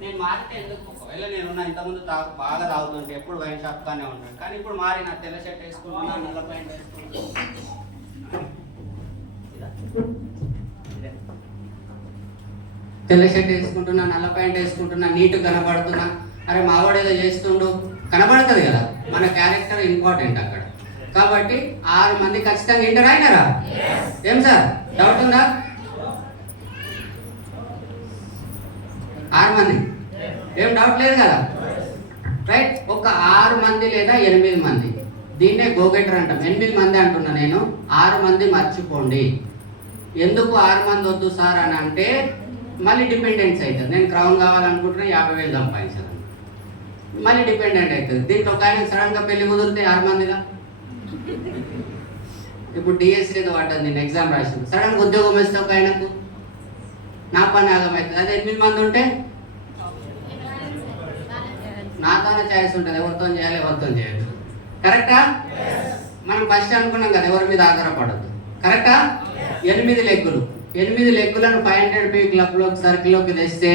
నేను మారితే ఎందుకు, ఒకవేళ నేనున్నా ఇంతకుముందు బాగా తాగుతుంటే ఎప్పుడు వైన్ షాప్ కానీ ఉంటాను, కానీ ఇప్పుడు మారి నా తెల్ల షర్ట్ వేసుకుంటున్నా, నల్ల ప్యాంట్ వేసుకుంటున్నా, తెల్ల షర్ట్ వేసుకుంటున్నా, నల్ల ప్యాంట్ వేసుకుంటున్నా, నీట్ కనబడుతున్నా, అరే మావాడు ఏదో చేస్తుండు కనబడుతుంది కదా. మన క్యారెక్టర్ ఇంపార్టెంట్ అక్కడ. కాబట్టి 6 మంది ఖచ్చితంగా ఇంటర్ అయినారా? ఏం సార్ డౌట్ ఉందా? 6 మంది ఏం డౌట్ లేదు కదా, రైట్? ఒక 6 మంది లేదా 8 మంది, దీన్నే గోగెటర్ అంటాం. 8 మంది అంటున్నా నేను, 6 మంది మర్చిపోండి. ఎందుకు 6 మంది వద్దు సార్ అని అంటే మళ్ళీ డిపెండెన్స్ అవుతుంది. నేను క్రౌన్ కావాలనుకుంటున్నా 50,000 సంపాదించాను, మళ్ళీ డిపెండెంట్ అవుతుంది. దీంట్లో ఒక ఆయన సడన్గా పెళ్లి కుదిరితే 6 మందిగా, ఇప్పుడు డిఎస్సీ ఏదో పడ్డది, నేను ఎగ్జామ్ రాసాను, సడన్గా ఉద్యోగం వేస్తే ఒక ఆయనకు నా పని ఆగమవుతుంది. అదే 8 మంది ఉంటే నాతోనే ఛాయిస్ ఉంటుంది, ఎవరితో చేయాలి ఎవరితో చేయాలి. కరెక్టా? మనం ఫస్ట్ అనుకున్నాం కదా ఎవరి మీద ఆధారపడద్దు. కరెక్టా? 8 లెగ్గులు, 8 లెగ్గులను 500 పీ క్లబ్లోకి సర్కిల్లోకి తెస్తే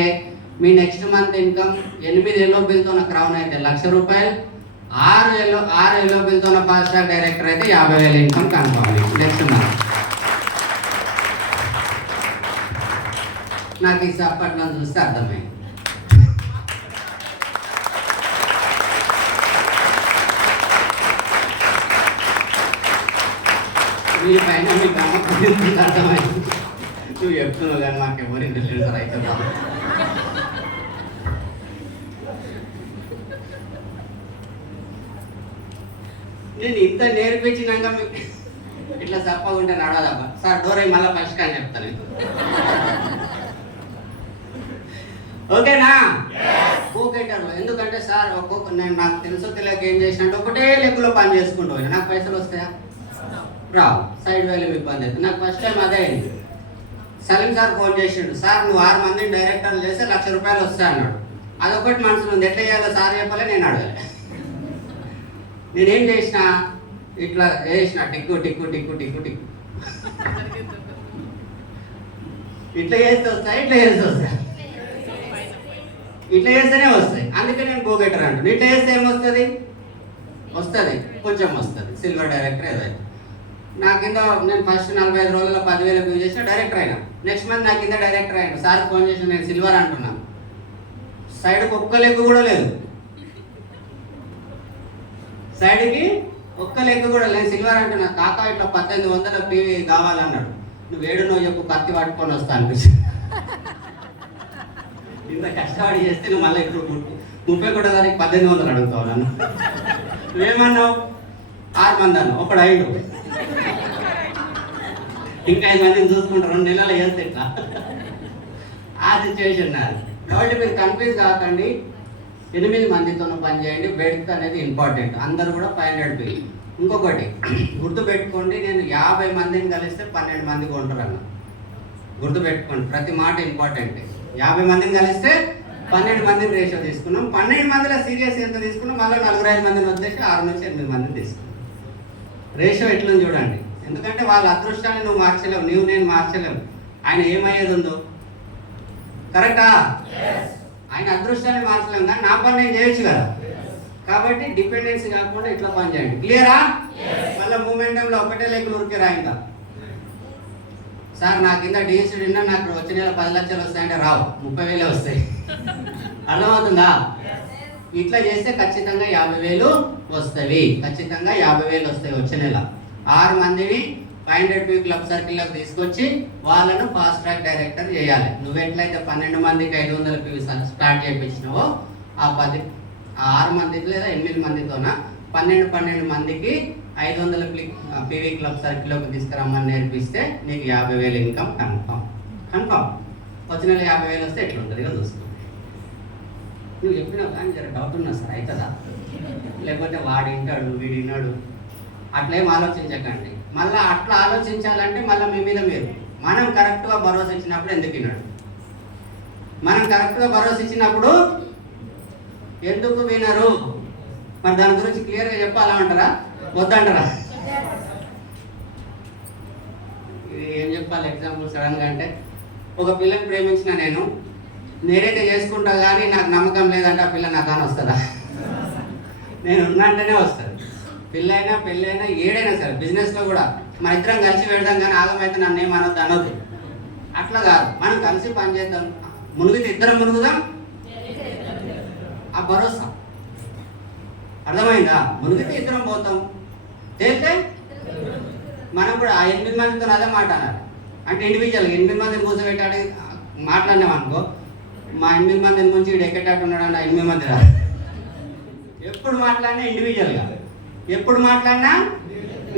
మీ నెక్స్ట్ మంత్ ఇన్కమ్ 8 ఎల్లో బిల్తో క్రౌన్ అయితే ₹1,00,000, 6 ఎల్లో బిల్తో ఫాస్ట్ ట్రాక్ డైరెక్టర్ అయితే 50,000 ఇన్కమ్ కనుక్కోవాలి నెక్స్ట్ మంత్. నాకు ఈ సప్పట్లో చూస్తే అర్థమైంది. మీ పైన మీకు అర్థమైంది. నువ్వు చెప్తున్నావు కానీ మాకు ఎవరు ఇంటెలిజెన్స్ అయితే నేను ఇంత నేర్పించినాక ఇట్లా చెప్పకుంటే నడవదబ్బా సార్. డోరే మళ్ళీ ఫస్ట్ అని చెప్తాను. ఓకేనా? గోగెటర్లో ఎందుకంటే సార్ నేను నాకు తెలుసో తెలియక ఏం చేసినట్టు ఒకటే లెక్కలో పని చేసుకుంటూ పోయినా నాకు పైసలు వస్తాయా? రావు. సైడ్ వేలు ఇబ్బంది అవుతుంది. నాకు ఫస్ట్ టైం అదే అయింది. సలీం సార్ ఫోన్ చేసిండు, సార్ నువ్వు 6 మందిని డైరెక్టర్లు చేస్తే ₹1,00,000 వస్తాయి అన్నాడు. అదొకటి మనసులో ఉంది, ఎట్లా చేయాలో సార్ చెప్పలే, నేను అడగలే. నేనేం చేసిన, ఇట్లా వేసిన టిక్కు టిక్కు టిక్కు టిక్కు టిక్కు, ఇట్లా చేస్తే వస్తాయి, ఇట్లా చేస్తే వస్తాయి, ఇట్లా చేస్తేనే వస్తాయి. అందుకే నేను గోగెటర్ అంటాను. ఇట్లా చేస్తే ఏమొస్తుంది? వస్తుంది, కొంచెం వస్తుంది. సిల్వర్ డైరెక్టర్ ఏదైతే నా కింద నేను ఫస్ట్ 45 రోజుల్లో 10,000 వ్యూ చేసిన డైరెక్టర్ అయినా. నెక్స్ట్ మంత్ నా కింద డైరెక్టర్ అయినా. సార్ ఫోన్ చేసిన, నేను సిల్వర్ అంటున్నాను, సైడ్కి ఒక్క లెగ్ కూడా లేదు, సైడ్కి ఒక్క లెగ్ కూడా లేదు, సిల్వర్ అంటున్నా. కాకా ఇట్లా 1800 టీవీ కావాలన్నాడు. నువ్వు నువ్వు చెప్పు, కత్తి పట్టుకొని వస్తా అనిపించింది. ఇంత కష్టపడి చేస్తే నువ్వు మళ్ళీ ఇప్పుడు 30 కూడా దానికి 1800 అడుగుతావు నన్ను. నువ్వేమన్నావు? 6 మంది అన్నావు, ఒకడు 5, ఇంకా 5 మందిని చూసుకుంటారు, 2 నెలలు చేస్తే ఇట్లా ఆ సిచ్యువేషన్ నాది. కాబట్టి మీరు కన్ఫ్యూజ్ కాకండి, 8 మందితో పని చేయండి. బెడ్త్ అనేది ఇంపార్టెంట్. అందరూ కూడా 500 పీ. ఇంకొకటి గుర్తుపెట్టుకోండి, నేను 50 మందిని కలిస్తే 12 మంది కొంటారు అన్న. గుర్తుపెట్టుకోండి, ప్రతి మాట ఇంపార్టెంట్. 50 మందిని కలిస్తే 12 మందిని రేషియో తీసుకున్నాం. 12 మందిలో సీరియస్ ఎంత తీసుకున్నాం, మళ్ళీ 4-5 మందిని వదిలేసి 6 నుంచి 8 మందిని తీసుకున్నాం. రేషియో ఎట్లని చూడండి. ఎందుకంటే వాళ్ళ అదృష్టాన్ని నువ్వు మార్చలేవు, నువ్వు నేను మార్చలేవు. ఆయన ఏమయ్యేది ఉందో, కరెక్టా? ఆయన అదృష్టాన్ని మార్చలేము, కానీ నా పని నేను చేయొచ్చు కదా. కాబట్టి డిపెండెన్సీ కాకుండా ఇట్లా పని చేయండి. క్లియరా? మళ్ళీ మూమెంటంలో ఒకటే లెక్కలు ఉరికిరా. ఇంకా సార్ నా కింద డిఎస్సీ ఉన్నా నాకు వచ్చే నెల 10 లక్షలు వస్తాయంటే రావు, 30,000 వస్తాయి. అర్థమవుతుందా? ఇట్లా చేస్తే ఖచ్చితంగా 50,000 వస్తాయి. ఖచ్చితంగా 50,000 వస్తాయి వచ్చే నెల. 6 మందిని 500 పీ క్లబ్ సర్కిల్లోకి తీసుకొచ్చి వాళ్ళను ఫాస్ట్ ట్రాక్ డైరెక్టర్ చేయాలి. నువ్వు ఎట్లయితే 12 మందికి 500 పీ స్టార్ట్ చేయించినావో ఆ 6 మందికి లేదా 8 మందితోన 12 మందికి 500 పీవీ క్లబ్ సర్కిల్లోకి తీసుకురమ్మని నేర్పిస్తే నీకు 50,000 ఇన్కమ్ కన్ఫామ్. వచ్చే నెల 50,000 వస్తే ఎట్లుంటుంది కదా చూసుకో. నువ్వు చెప్పినావు కానీ జర డౌట్ ఉన్నా సార్ అవుతుందా, లేకపోతే వాడు వింటాడు వీడు విన్నాడు, అట్లేం ఆలోచించకండి. మళ్ళీ అట్లా ఆలోచించాలంటే మళ్ళీ మీ మీద మీరు, మనం కరెక్ట్గా భరోసా ఇచ్చినప్పుడు ఎందుకు విన్నాడు, మనం కరెక్ట్గా భరోసా ఇచ్చినప్పుడు ఎందుకు వినరు? మరి దాని గురించి క్లియర్గా చెప్పాలా అంటారా, వద్దంటారా? ఇది ఏం చెప్పాలి ఎగ్జాంపుల్ సడన్గా అంటే, ఒక పిల్లని ప్రేమించిన నేను, నేనైతే చేసుకుంటా కానీ నాకు నమ్మకం లేదంటే ఆ పిల్ల నా తాను వస్తుందా? నేను ఉన్నంటేనే వస్తుంది. పిల్లైనా పెళ్ళైనా ఏడైనా సరే, బిజినెస్లో కూడా మన ఇద్దరం కలిసి పెడదాం కానీ ఆగమైతే నన్ను ఏమనొద్దు అనొద్దు. అట్లా కాదు, మనం కలిసి పని చేద్దాం. మునిగితే ఇద్దరం మునుగుదాం, ఆ భరోసా అర్థమైందా? మునిగితే ఇద్దరం పోతాం, తేలితే మనం కూడా ఆ 8 మందితో అదే మాట అన్నారు. అంటే ఇండివిజువల్ 8 మందిని కూర్చోబెట్టాడు మాట్లాడినాం అనుకో, మా 8 మందిని ముంచి వీడు ఎక్కేటట్టు ఉన్నాడు అని 8 మంది రా. ఎప్పుడు మాట్లాడినా ఇండివిజువల్గా, ఎప్పుడు మాట్లాడినా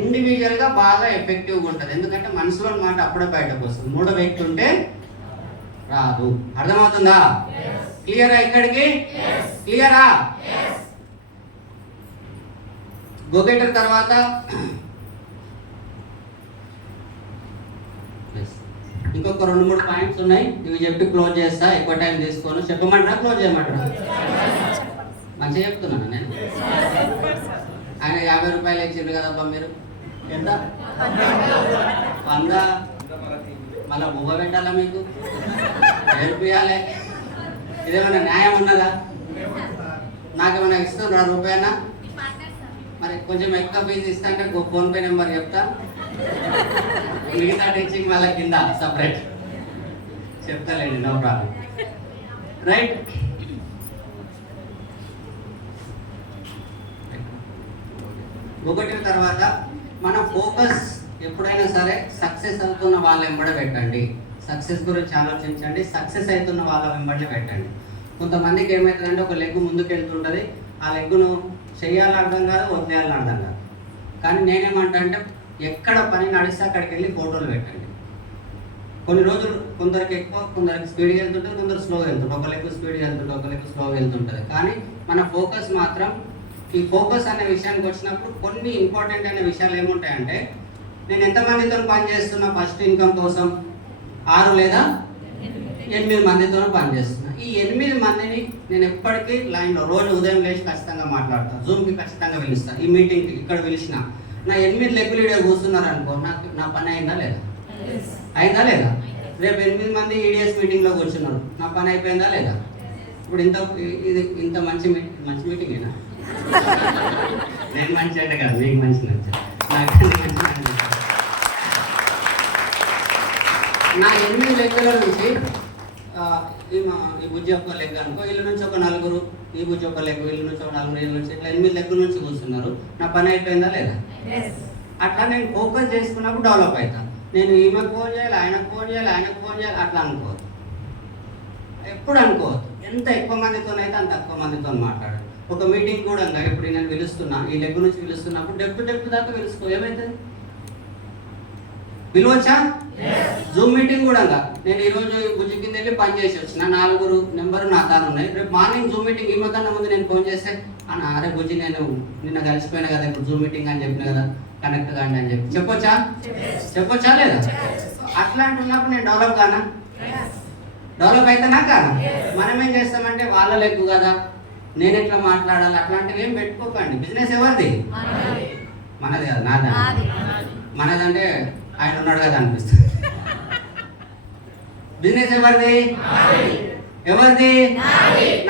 ఇండివిజువల్గా బాగా ఎఫెక్టివ్గా ఉంటుంది. ఎందుకంటే మనసులోని మాట అప్పుడే బయటకు వస్తుంది, మూడో వ్యక్తి ఉంటే రాదు. అర్థమవుతుందా? క్లియరా? ఇక్కడికి క్లియరా? గోగేటర్ తర్వాత ఇంకొక 2-3 పాయింట్స్ ఉన్నాయి, ఇవి చెప్పి క్లోజ్ చేస్తా. ఎక్కువ టైం తీసుకోను. చెప్పమంటారా క్లోజ్ చేయమంటారా? మంచిగా చెప్తున్నాను నేను. ఆయన 50 రూపాయలు ఇచ్చిండ్రు కదబ్బా, మీరు ఎంత? 100. మళ్ళీ బువ్వ పెట్టాలా మీకు? నేర్పియాలి. ఇదేమన్నా న్యాయం ఉన్నదా? నాకేమన్నా ఇస్తుండ్రా రూపాయనా? మరి కొంచెం ఎక్కువ ఫీజు ఇస్తా అంటే ఫోన్పే నెంబర్ చెప్తా, మిగతా టీచింగ్ వాళ్ళ కింద సపరేట్ చెప్తాలేండి, నో ప్రాబ్లం. రైట్? ఒకటి తర్వాత మన ఫోకస్ ఎప్పుడైనా సరే సక్సెస్ అవుతున్న వాళ్ళ వెంబడి పెట్టండి. సక్సెస్ గురించి ఆలోచించండి, సక్సెస్ అవుతున్న వాళ్ళ వెంబడి పెట్టండి. కొంతమందికి ఏమవుతుందంటే ఒక లెగ్ ముందుకు వెళ్తుంటుంది, ఆ లెగ్గును చేయాలని అర్థం కాదు, వదిలేయాలని అర్థం కాదు. కానీ నేనేమంటా అంటే ఎక్కడ పని నడిస్తే అక్కడికి వెళ్ళి ఫోటోలు పెట్టండి. కొన్ని రోజులు కొందరికి ఎక్కువ, కొందరికి స్పీడ్గా వెళ్తుంటుంది, కొందరు స్లోగా వెళ్తుంటుంది. ఒక లెగ్ స్పీడ్గా వెళ్తుంటుంది, ఒక లెగ్ స్లోగా వెళ్తుంటుంది. కానీ మన ఫోకస్ మాత్రం, ఈ ఫోకస్ అనే విషయానికి వచ్చినప్పుడు కొన్ని ఇంపార్టెంట్ అయిన విషయాలు ఏముంటాయంటే, నేను ఎంతమందితో పని చేస్తున్నా ఫస్ట్ ఇన్కమ్ కోసం? 6 లేదా 8 మందితో పని చేస్తున్నా. ఈ 8 మందిని నేను ఎప్పటికీ లైన్లో రోజు ఉదయం లేచి ఖచ్చితంగా మాట్లాడతాను, జూమ్కి ఖచ్చితంగా పిలుస్తాను. ఈ మీటింగ్కి ఇక్కడ పిలిచిన నా 8 లెగ్గులు ఈడే కూర్చున్నారు అనుకో, నా పని అయిందా లేదా? అయిందా లేదా? రేపు 8 మంది ఈడిఎస్ మీటింగ్లో కూర్చున్నారు, నా పని అయిపోయిందా లేదా? ఇప్పుడు ఇంత మంచి మీటింగేనా? నేను మంచి అంటే కదా, మీకు మంచి నచ్చా, నాకు నా 8 లెక్కల నుంచి ఈ బుజ్జి ఒక లెగ్ అనుకో, వీళ్ళ నుంచి ఒక 4, ఈ బుజ్జి ఒక లెగ్, వీళ్ళ నుంచి ఒక 4, వీళ్ళ నుంచి ఇట్లా 8 లెగ్గుల నుంచి కూర్చున్నారు, నా పని అయిపోయిందా లేదా? అట్లా నేను ఫోకస్ చేసుకున్నప్పుడు డెవలప్ అవుతాను. నేను ఈమెకు ఫోన్ చేయాలి, ఆయనకు ఫోన్ చేయాలి, ఆయనకు ఫోన్ చేయాలి, అట్లా అనుకోవద్దు. ఎప్పుడు అనుకోవద్దు. ఎంత ఎక్కువ మందితోనైతే అంత తక్కువ మందితో మాట్లాడాలి. ఒక మీటింగ్ కూడా ఉందా, ఇప్పుడు నేను పిలుస్తున్నా, ఈ లెగ్ నుంచి పిలుస్తున్నప్పుడు డెప్త్ దాకా పిలుచుకో, ఏమవుతుంది? పిలవచ్చా? జూమ్ మీటింగ్ కూడా ఉందా, నేను ఈరోజు బుజ్జి కింద వెళ్ళి పని చేసి వచ్చిన, 4 నెంబరు నా తాను ఉన్నాయి, రేపు మార్నింగ్ జూమ్ మీటింగ్ ఈ మధ్య ముందు నేను ఫోన్ చేస్తే, అరే బుజ్జి నేను నిన్న కలిసిపోయినా కదా, ఇప్పుడు జూమ్ మీటింగ్ అని చెప్పిన కదా, కనెక్ట్ కాండి అని చెప్పొచ్చా లేదా? అట్లాంటి ఉన్నప్పుడు నేను డెవలప్ కానా? డెవలప్ అవుతానా కానా? మనం ఏం చేస్తామంటే వాళ్ళ లెగ్గు కదా, నేను ఎట్లా మాట్లాడాలి, అట్లాంటివి ఏం పెట్టుకోకండి. బిజినెస్ ఎవరిది? మనది కదా, నాది. మనదంటే ఆయన ఉన్నాడు కదా అనిపిస్తుంది. బిజినెస్ ఎవరిది? ఎవరిది?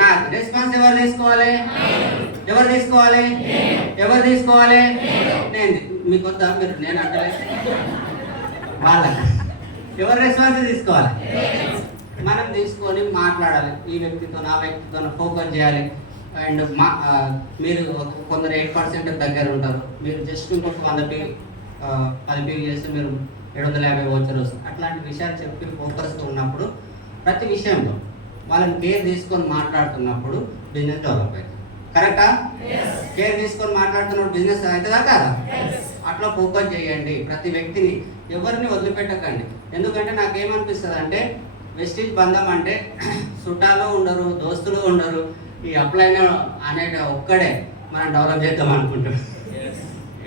నాది. రెస్పాన్స్ ఎవరు తీసుకోవాలి? ఎవరు తీసుకోవాలి? నేను. మీకు వద్దా? మీరు నేను అంటే వాళ్ళకి ఎవరు రెస్పాన్స్ తీసుకోవాలి? మనం తీసుకొని మాట్లాడాలి. ఈ వ్యక్తితో నా వ్యక్తితో ఫోకస్ చేయాలి. అండ్ మీరు కొందరు 8% దగ్గర ఉంటారు, మీరు జస్ట్ ఇంకొక 10 పే చేస్తే మీరు 750 వచ్చారు వస్తుంది. అట్లాంటి విషయాలు చెప్పి ఫోకస్గా ఉన్నప్పుడు ప్రతి విషయంలో వాళ్ళని కేర్ తీసుకొని మాట్లాడుతున్నప్పుడు బిజినెస్ డెవలప్ అవుతుంది. కరెక్టా? కేర్ తీసుకొని మాట్లాడుతున్నప్పుడు బిజినెస్ అవుతుందా కాదా? అట్లా ఫోకస్ చేయండి. ప్రతి వ్యక్తిని ఎవరిని వదిలిపెట్టకండి. ఎందుకంటే నాకేమనిపిస్తుంది అంటే, వెస్టీజ్ బంధం అంటే చుట్టాలు ఉండరు, దోస్తులు ఉండరు, ఈ అప్లైన్ అనే ఒక్కడే మనం డెవలప్ చేద్దాం అనుకుంటాం.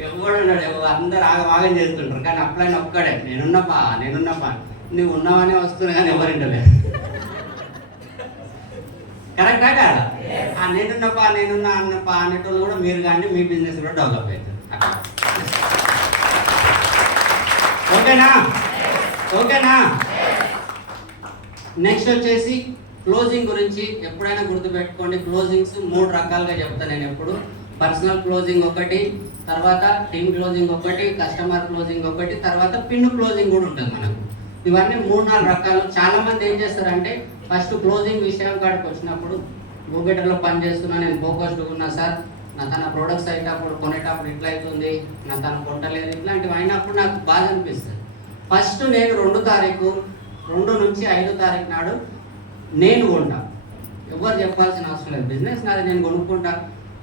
ఎవడు ఉన్నాడు, అందరు ఆగం చేస్తుంటారు, కానీ అప్లైన్ ఒక్కడే నేనున్నపా. నువ్వు ఉన్నావనే వస్తున్నా కానీ ఎవరింటలేదు. కరెక్టా కాదా? ఆ నేనున్నపా అన్నపా అనేటోళ్ళు కూడా మీరు కానీ మీ బిజినెస్ కూడా డెవలప్ అవుతుంది. ఓకేనా? నెక్స్ట్ వచ్చేసి క్లోజింగ్ గురించి ఎప్పుడైనా గుర్తుపెట్టుకోండి. క్లోజింగ్స్ 3 రకాలుగా చెప్తాను నేను ఎప్పుడు. పర్సనల్ క్లోజింగ్ ఒకటి, తర్వాత టీమ్ క్లోజింగ్ ఒకటి, కస్టమర్ క్లోజింగ్ ఒకటి, తర్వాత పిన్ క్లోజింగ్ కూడా ఉంటుంది మనకు. ఇవన్నీ 3-4 రకాలు. చాలా మంది ఏం చేస్తారంటే ఫస్ట్ క్లోజింగ్ విషయం కాడికి వచ్చినప్పుడు గోగెటర్లో పని చేస్తున్నా, నేను ఫోకస్డ్ ఉన్నా సార్, నా తన ప్రొడక్ట్స్ అయ్యేటప్పుడు కొనేటప్పుడు ఇట్లా అవుతుంది, నా తన కొట్టలేదు, ఇట్లాంటివి అయినప్పుడు నాకు బాధ అనిపిస్తుంది. ఫస్ట్ నేను 2 తారీఖు 2 నుంచి 5 తారీఖు నాడు నేను కొంటా. ఎవరు చెప్పాల్సిన అవసరం లేదు. బిజినెస్ నాది, నేను కొనుక్కుంటా.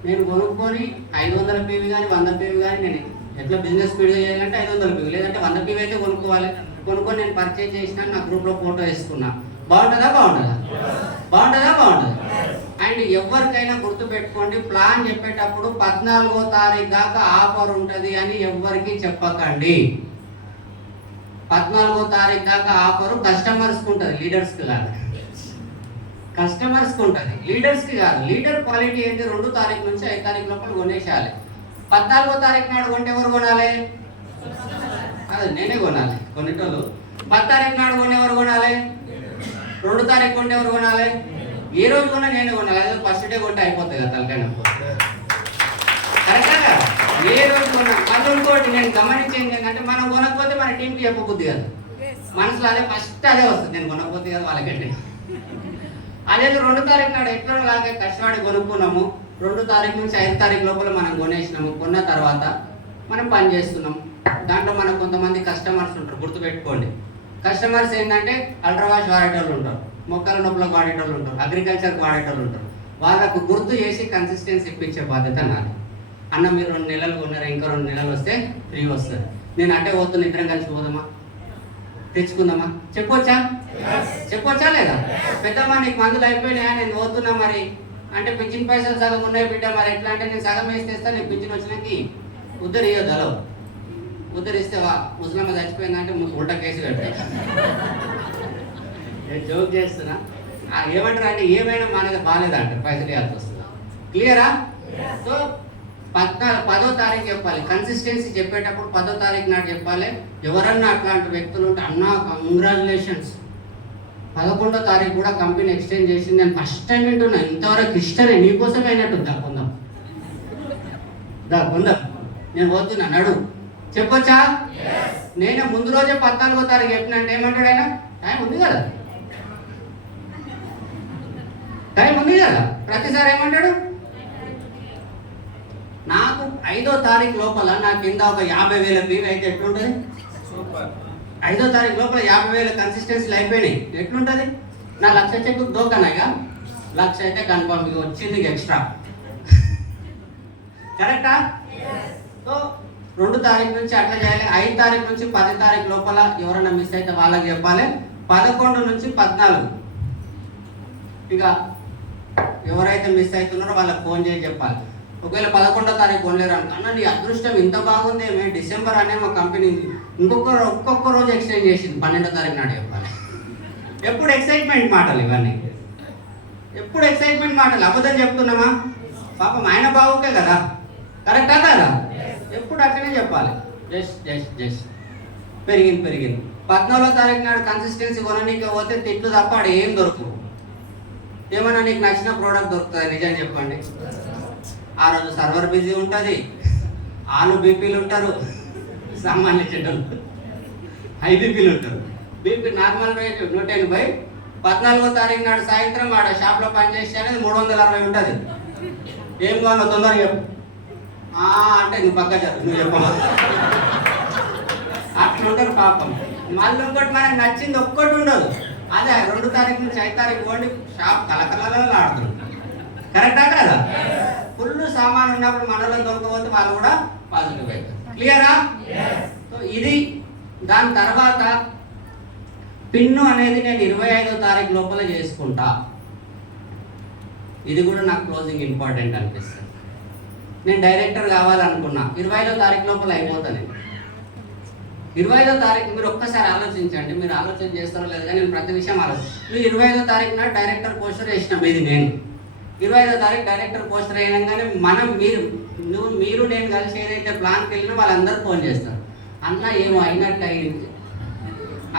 నేను కొనుక్కొని 500 పీవీ కానీ 100 పీవీ కానీ, నేను ఎట్లా బిజినెస్ స్పీడ్గా చేయాలంటే 500 పీవీ, లేదంటే 100 పీవీ అయితే కొనుక్కోవాలి. కొనుక్కొని నేను పర్చేజ్ చేసినా, నా గ్రూప్లో ఫోటో వేసుకున్నా. బాగుంటుందా? బాగుంటుందా? అండ్ ఎవరికైనా గుర్తుపెట్టుకోండి, ప్లాన్ చెప్పేటప్పుడు 14వ తారీఖు దాకా ఆఫర్ ఉంటుంది అని ఎవరికి చెప్పకండి. 14వ తారీఖు దాకా ఆఫరు కస్టమర్స్కి ఉంటుంది, లీడర్స్కి కాదు. కస్టమర్స్కి ఉంటుంది, లీడర్స్కి కాదు. లీడర్ క్వాలిటీ ఏంటి? 2 తారీఖు నుంచి 5 తారీఖు లోపల కొనేసేయాలి. 14వ తారీఖు నాడు కొంటే ఎవరు కొనాలి? కాదు, నేనే కొనాలి. కొనేటోళ్ళు 10 తారీఖు నాడు కొంటే ఎవరు కొనాలి? 2 తారీఖు కొంటే ఎవరు కొనాలి? ఏ రోజు కొన్నా నేనే కొనాలి. అదే ఫస్ట్ డే కొంటే అయిపోతుంది కదా తలకాయ నొప్పి. కరెక్టా? ఏ రోజు కొన్నా. మళ్ళీ ఇంకోటి నేను గమనించేది ఏంటంటే, మనం కొనకపోతే మన టీంకి చెప్పబుద్ది కాదు. మనసులో అదే ఫస్ట్ అదే వస్తుంది, నేను కొనకపోతే కదా వాళ్ళకంటే. అదే 2 తారీఖు నాడు ఎట్లా లాగా కష్టపడి కొనుక్కున్నాము, 2 తారీఖు నుంచి 5 తారీఖు లోపల మనం కొనేసినాము. కొన్న తర్వాత మనం పని చేస్తున్నాం. దాంట్లో మనకు కొంతమంది కస్టమర్స్ ఉంటారు, గుర్తుపెట్టుకోండి. కస్టమర్స్ ఏంటంటే అల్ట్రావాష్ వాడేటోళ్ళు ఉంటారు, మొక్కల నొప్పులకు వాడేటోళ్ళు ఉంటారు, అగ్రికల్చర్కి వాడేటోళ్ళు ఉంటారు. వాళ్ళకు గుర్తు చేసి కన్సిస్టెన్సీ ఇప్పించే బాధ్యత నాది. అన్న మీరు 2 నెలలు కొన్నారు, ఇంకా 2 నెలలు వస్తే ఫ్రీ వస్తుంది. నేను అంటే పోతున్నా, ఇద్దరం కలిసి పోదామా, తెచ్చుకుందామా? చెప్పొచ్చా లేదా? పెద్దమ్మా నీకు మందులు అయిపోయినాయా, నేను పోతున్నా మరి అంటే, పింఛన్ పైసలు సగం ఉన్నాయి బిడ్డ, మరి ఎట్లా అంటే, నేను సగం వేస్తే నీకు పింఛన్ వచ్చినాకి ఉద్ధరియ్యొద్దు. ఉద్ధరిస్తే ముస్లిం చచ్చిపోయిందంటే ఉల్టా కేసు కట్టాయి. నేను జోక్ చేస్తున్నా. ఏమంటారు అంటే, ఏమైనా మనది బాగాలేదంట, పైసలు ఇవ్వాల్సి వస్తుంది. క్లియరా? సో 10వ తారీఖు చెప్పాలి. కన్సిస్టెన్సీ చెప్పేటప్పుడు 10వ తారీఖు నాడు చెప్పాలి. ఎవరన్నా అట్లాంటి వ్యక్తులు ఉంటే, అన్నా కంగ్రాచులేషన్స్, 11వ తారీఖు కూడా కంపెనీ ఎక్స్చేంజ్ చేసింది, నేను ఫస్ట్ టైం వింటున్నా, ఇంతవరకు ఇష్టమే, నీకోసమే అయినట్టు. కొందాం నేను పోతున్నా, నడు. చెప్పొచ్చా? నేను ముందు రోజే 14వ తారీఖు చెప్పినంటే ఏమంటాడు ఆయన? టైం ఉంది కదా, ప్రతిసారి ఏమంటాడు? నాకు 5వ తారీఖు లోపల నా కింద ఒక 50,000 పీవీ అయితే ఎట్లుంటుంది? 5వ తారీఖు లోపల 50,000 కన్సిస్టెన్సీలు అయిపోయినాయి, ఎట్లుంటుంది? నా 1,00,000 చెక్కు దోకనాయిగా, 1,00,000 అయితే కన్ఫర్మ్ వచ్చింది ఎక్స్ట్రా. కరెక్టా? సో 2 తారీఖు నుంచి అట్లా చేయాలి. 5 తారీఖు నుంచి 10 తారీఖు లోపల ఎవరైనా మిస్ అయితే వాళ్ళకి చెప్పాలి. 11 నుంచి 14 ఇక ఎవరైతే మిస్ అవుతున్నారో వాళ్ళకి ఫోన్ చేసి చెప్పాలి. ఒకవేళ 11వ తారీఖు కొనలేరు అన్న, నీ అదృష్టం ఇంత బాగుంది, మేము డిసెంబర్ అనే మా కంపెనీ ఒక్కొక్క రోజు ఎక్స్చేంజ్ చేసింది, 12వ తారీఖు నాడు చెప్పాలి. ఎప్పుడు ఎక్సైట్మెంట్ మాటలు ఇవన్నీ, ఎప్పుడు ఎక్సైట్మెంట్ మాటలు. అబద్ధం చెప్తున్నామా? పాపం ఆయన బాగుకే కదా, కరెక్టా కదా? ఎప్పుడు అట్లనే చెప్పాలి. జస్ట్ పెరిగింది. 14వ తారీఖు నాడు కన్సిస్టెన్సీ కొననీకి పోతే తిట్లు తప్ప ఆడ ఏం దొరకవు. ఏమన్నా నీకు నచ్చిన ప్రోడక్ట్ దొరుకుతుంది, నిజం చెప్పండి. ఆ రోజు సర్వర్ బిజీ ఉంటుంది, ఆలు బీపీలు ఉంటారు, సామాన్య చెడ్డలు హై బీపీలు ఉంటారు. BP normal rate 180. 14వ తారీఖు నాడు సాయంత్రం ఆడ షాప్లో పనిచేస్తే అనేది 360 ఉంటుంది. ఏం కావాలో తొందరగా చెప్పు అంటే, నువ్వు పక్క జరుగు, నువ్వు చెప్పమా. అట్లా ఉంటారు పాపం. మళ్ళీ ఇంకోటి మనకు నచ్చింది ఒక్కటి ఉండదు. అదే 2 తారీఖు నుంచి 5 తారీఖు పోండి, షాప్ కలకలలో ఆడుతుంది. కరెక్టా కదా? ఫుల్ సామాన్ ఉన్నప్పుడు మనలో దొరకపోతే వాళ్ళు కూడా పాజిటివ్ అవుతారు. క్లియరా? సో ఇది. దాని తర్వాత పిన్ను అనేది నేను 25వ తారీఖు లోపల చేసుకుంటా. ఇది కూడా నాకు క్లోజింగ్ ఇంపార్టెంట్ అనిపిస్తుంది. నేను డైరెక్టర్ కావాలనుకున్నా, 25వ తారీఖు లోపల అయిపోతాను. 25వ తారీఖు మీరు ఒక్కసారి ఆలోచించండి, మీరు ఆలోచన చేస్తారో లేదు కానీ నేను ప్రతి విషయం మీరు 25వ తారీఖున డైరెక్టర్ పోస్టర్ వేసినాం. ఇది నేను 25వ తారీఖు డైరెక్టర్ పోస్టర్ వేయగానే మీరు నేను కలిసి ఏదైతే ప్లాన్కి వెళ్ళినా వాళ్ళందరూ ఫోన్ చేస్తారు, అన్న ఏమో అయినట్టు అయింది,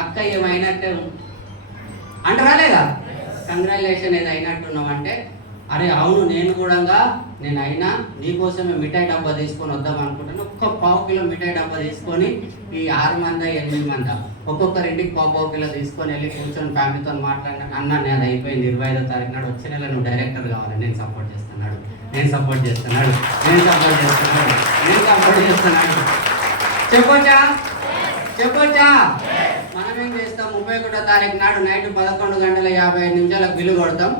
అక్క ఏమైనట్టే అంటారా లేదా? కంగ్రాచులేషన్ ఏదో అయినట్టున్నామంటే, అరే అవును నేను అయినా నీకోసమే మిఠాయి డబ్బా తీసుకొని వద్దాం అనుకుంటాను. ఒక్క పావు కిలో మిఠాయి డబ్బా తీసుకొని ఈ 6 మంది 8 మంది ఒక్కొక్కరింటికి పావు కిలో తీసుకొని వెళ్ళి కూర్చొని ఫ్యామిలీతో మాట్లాడినా, అన్న నేను అయిపోయింది 25వ తారీఖు నాడు వచ్చే నెల నువ్వు డైరెక్టర్ కావాలి, నేను సపోర్ట్ చేస్తున్నాడు. చెప్పొచ్చా? మనమేం చేస్తాం, 31వ తారీఖు నాడు నైట్ 11 గంటల 55 నిమిషాలకు బిల్లు కొడతాం.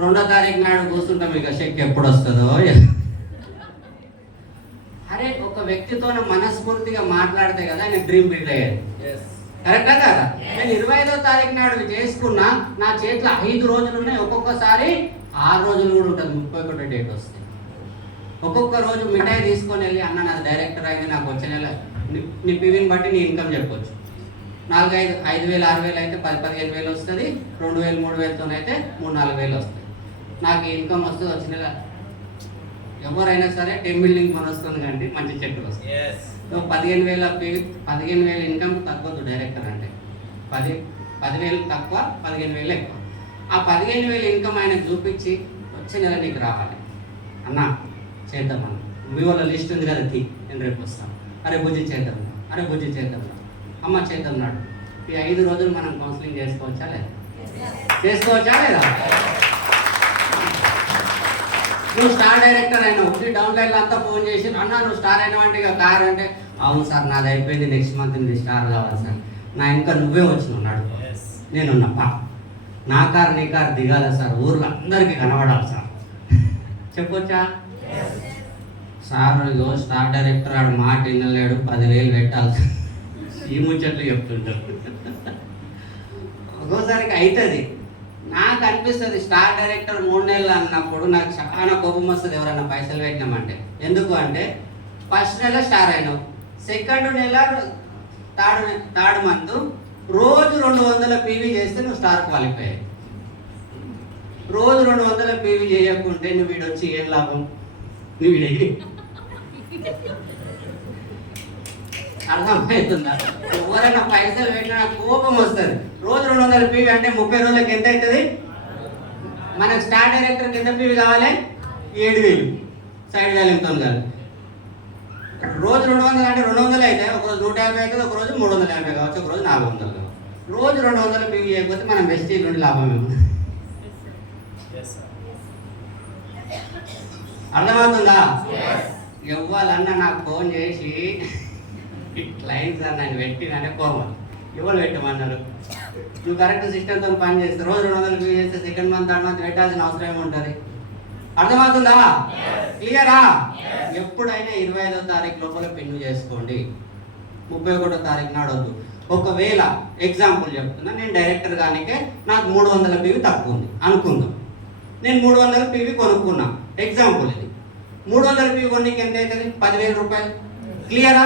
2వ తారీఖు నాడు కూర్చుంటాం, ఇక చెక్ ఎప్పుడు వస్తుందో. అరే ఒక వ్యక్తితో మనస్ఫూర్తిగా మాట్లాడితే కదా ఆయన డ్రీమ్ బిల్డ్ అయ్యేది. కరెక్టా కదా? నేను 25వ తారీఖు నాడు చేసుకున్నా, నా చేతిలో 5 రోజులు ఉన్నాయి, ఒక్కొక్కసారి 6 రోజులు కూడా ఉంటుంది, 31 డేట్ వస్తుంది. ఒక్కొక్క రోజు మిఠాయి తీసుకొని వెళ్ళి, అన్న నాది డైరెక్టర్ అయింది, నాకు వచ్చే నెల నీ పివిని బట్టి నీ ఇన్కమ్ చెప్పొచ్చు. 4-5 5,000 6,000 అయితే 10-15 వేలు వస్తుంది, 2,000 3,000తో అయితే 3-4 వేలు వస్తుంది. నాకు ఇన్కమ్ వస్తుంది, వచ్చిన నెల ఎవరైనా సరే 10 బిల్డింగ్ మన వస్తుంది కండి, మంచి చెట్లు వస్తుంది. 15,000 ఇన్కమ్ తక్కువ డైరెక్టర్ అంటే 10,000 తక్కువ 15,000 ఎక్కువ. ఆ 15,000 ఇన్కమ్ ఆయనకు చూపించి వచ్చే నెల నీకు రావాలి అన్న చేద్దామన్న, మీ వాళ్ళ లిస్ట్ ఉంది కదా తీ, నేను రేపు వస్తాను. అరే బుజ్జి చేద్దాం, అమ్మ చేద్దాం నాడు. ఈ 5 రోజులు మనం కౌన్సిలింగ్ చేసుకోవచ్చా లేదా? నువ్వు స్టార్ డైరెక్టర్ అయినావు, నీ డౌన్లైన్లో అంతా ఫోన్ చేసి, అన్న నువ్వు స్టార్ అయినావంటే ఇక కార్ అంటే, అవును సార్ నాది అయిపోయింది, నెక్స్ట్ మంత్ ఇది స్టార్ కావాలి సార్, నా ఇంకా నువ్వే వచ్చినాడు, నేనున్నా నా కారు నీ కారు దిగాల సార్, ఊర్లో అందరికీ కనబడాలి సార్. చెప్పొచ్చా? సార్ ఇగో స్టార్ డైరెక్టర్ ఆడు మాట వినలేడు, 10,000 పెట్టాలి సార్, ఈ ముచ్చట్లు చెప్తుంటారు. ఒక్కోసారికి అవుతుంది. నాకు అనిపిస్తుంది స్టార్ డైరెక్టర్ 3 నెలలు అన్నప్పుడు నాకు చాలా కోపం వస్తుంది ఎవరైనా పైసలు పెట్టినామంటే. ఎందుకు అంటే ఫస్ట్ నెల స్టార్ అయినావు, సెకండ్ నెల థర్డ్ మంత్ రోజు 200 పీవీ చేస్తే నువ్వు స్టార్ క్వాలిఫై అయ్యావు. రోజు 200 పీవీ చేయకుంటే నువ్వు వీడొచ్చి ఏం లాభం? నువ్వు వీడి అర్థమవుతుందా? ఎవరైనా పైసలు పెట్టినా కోపం వస్తుంది. రోజు 200 పీవీ అంటే 30 రోజులకి ఎంత అవుతుంది? మనకు స్టార్ డైరెక్టర్కి ఎంత పీవీ కావాలి? 7,000 సైడ్ వ్యాల్యూతో కాదు. రోజు 200 అంటే 200 అయితే ఒకరోజు 150 అవుతుంది, ఒకరోజు 350 కావచ్చు, ఒకరోజు 400 కావచ్చు. రోజు 200 పీవీ చేయకపోతే మనం వెస్టీజ్ నుండి లాభం ఏమో. అర్థమవుతుందా? ఇవ్వాలన్నా నాకు ఫోన్ చేసి క్లయింట్స్ అన్న పెట్టినంటే కోపం, ఎవరు పెట్టమన్నారు? నువ్వు కరెక్ట్ సిస్టమ్తో పని చేస్తే రోజు 200 పీవీ చేస్తే సెకండ్ మంత్ థర్డ్ మంత్ పెట్టాల్సిన అవసరం ఏముంటుంది? అర్థమవుతుందా? క్లియరా? ఎప్పుడైనా 25వ తారీఖు లోపల పిన్ను చేసుకోండి, 31వ తారీఖు నాడు వద్దు. ఒకవేళ ఎగ్జాంపుల్ చెప్తున్నా, నేను డైరెక్టర్ కానికే నాకు 300 పీవీ తక్కువ ఉంది అనుకుందాం, నేను 300 పీవీ కొనుక్కున్నా. ఎగ్జాంపుల్ ఇది. 300 పీవీ కొనికి ఎంత అవుతుంది? 10,000 రూపాయలు. క్లియరా?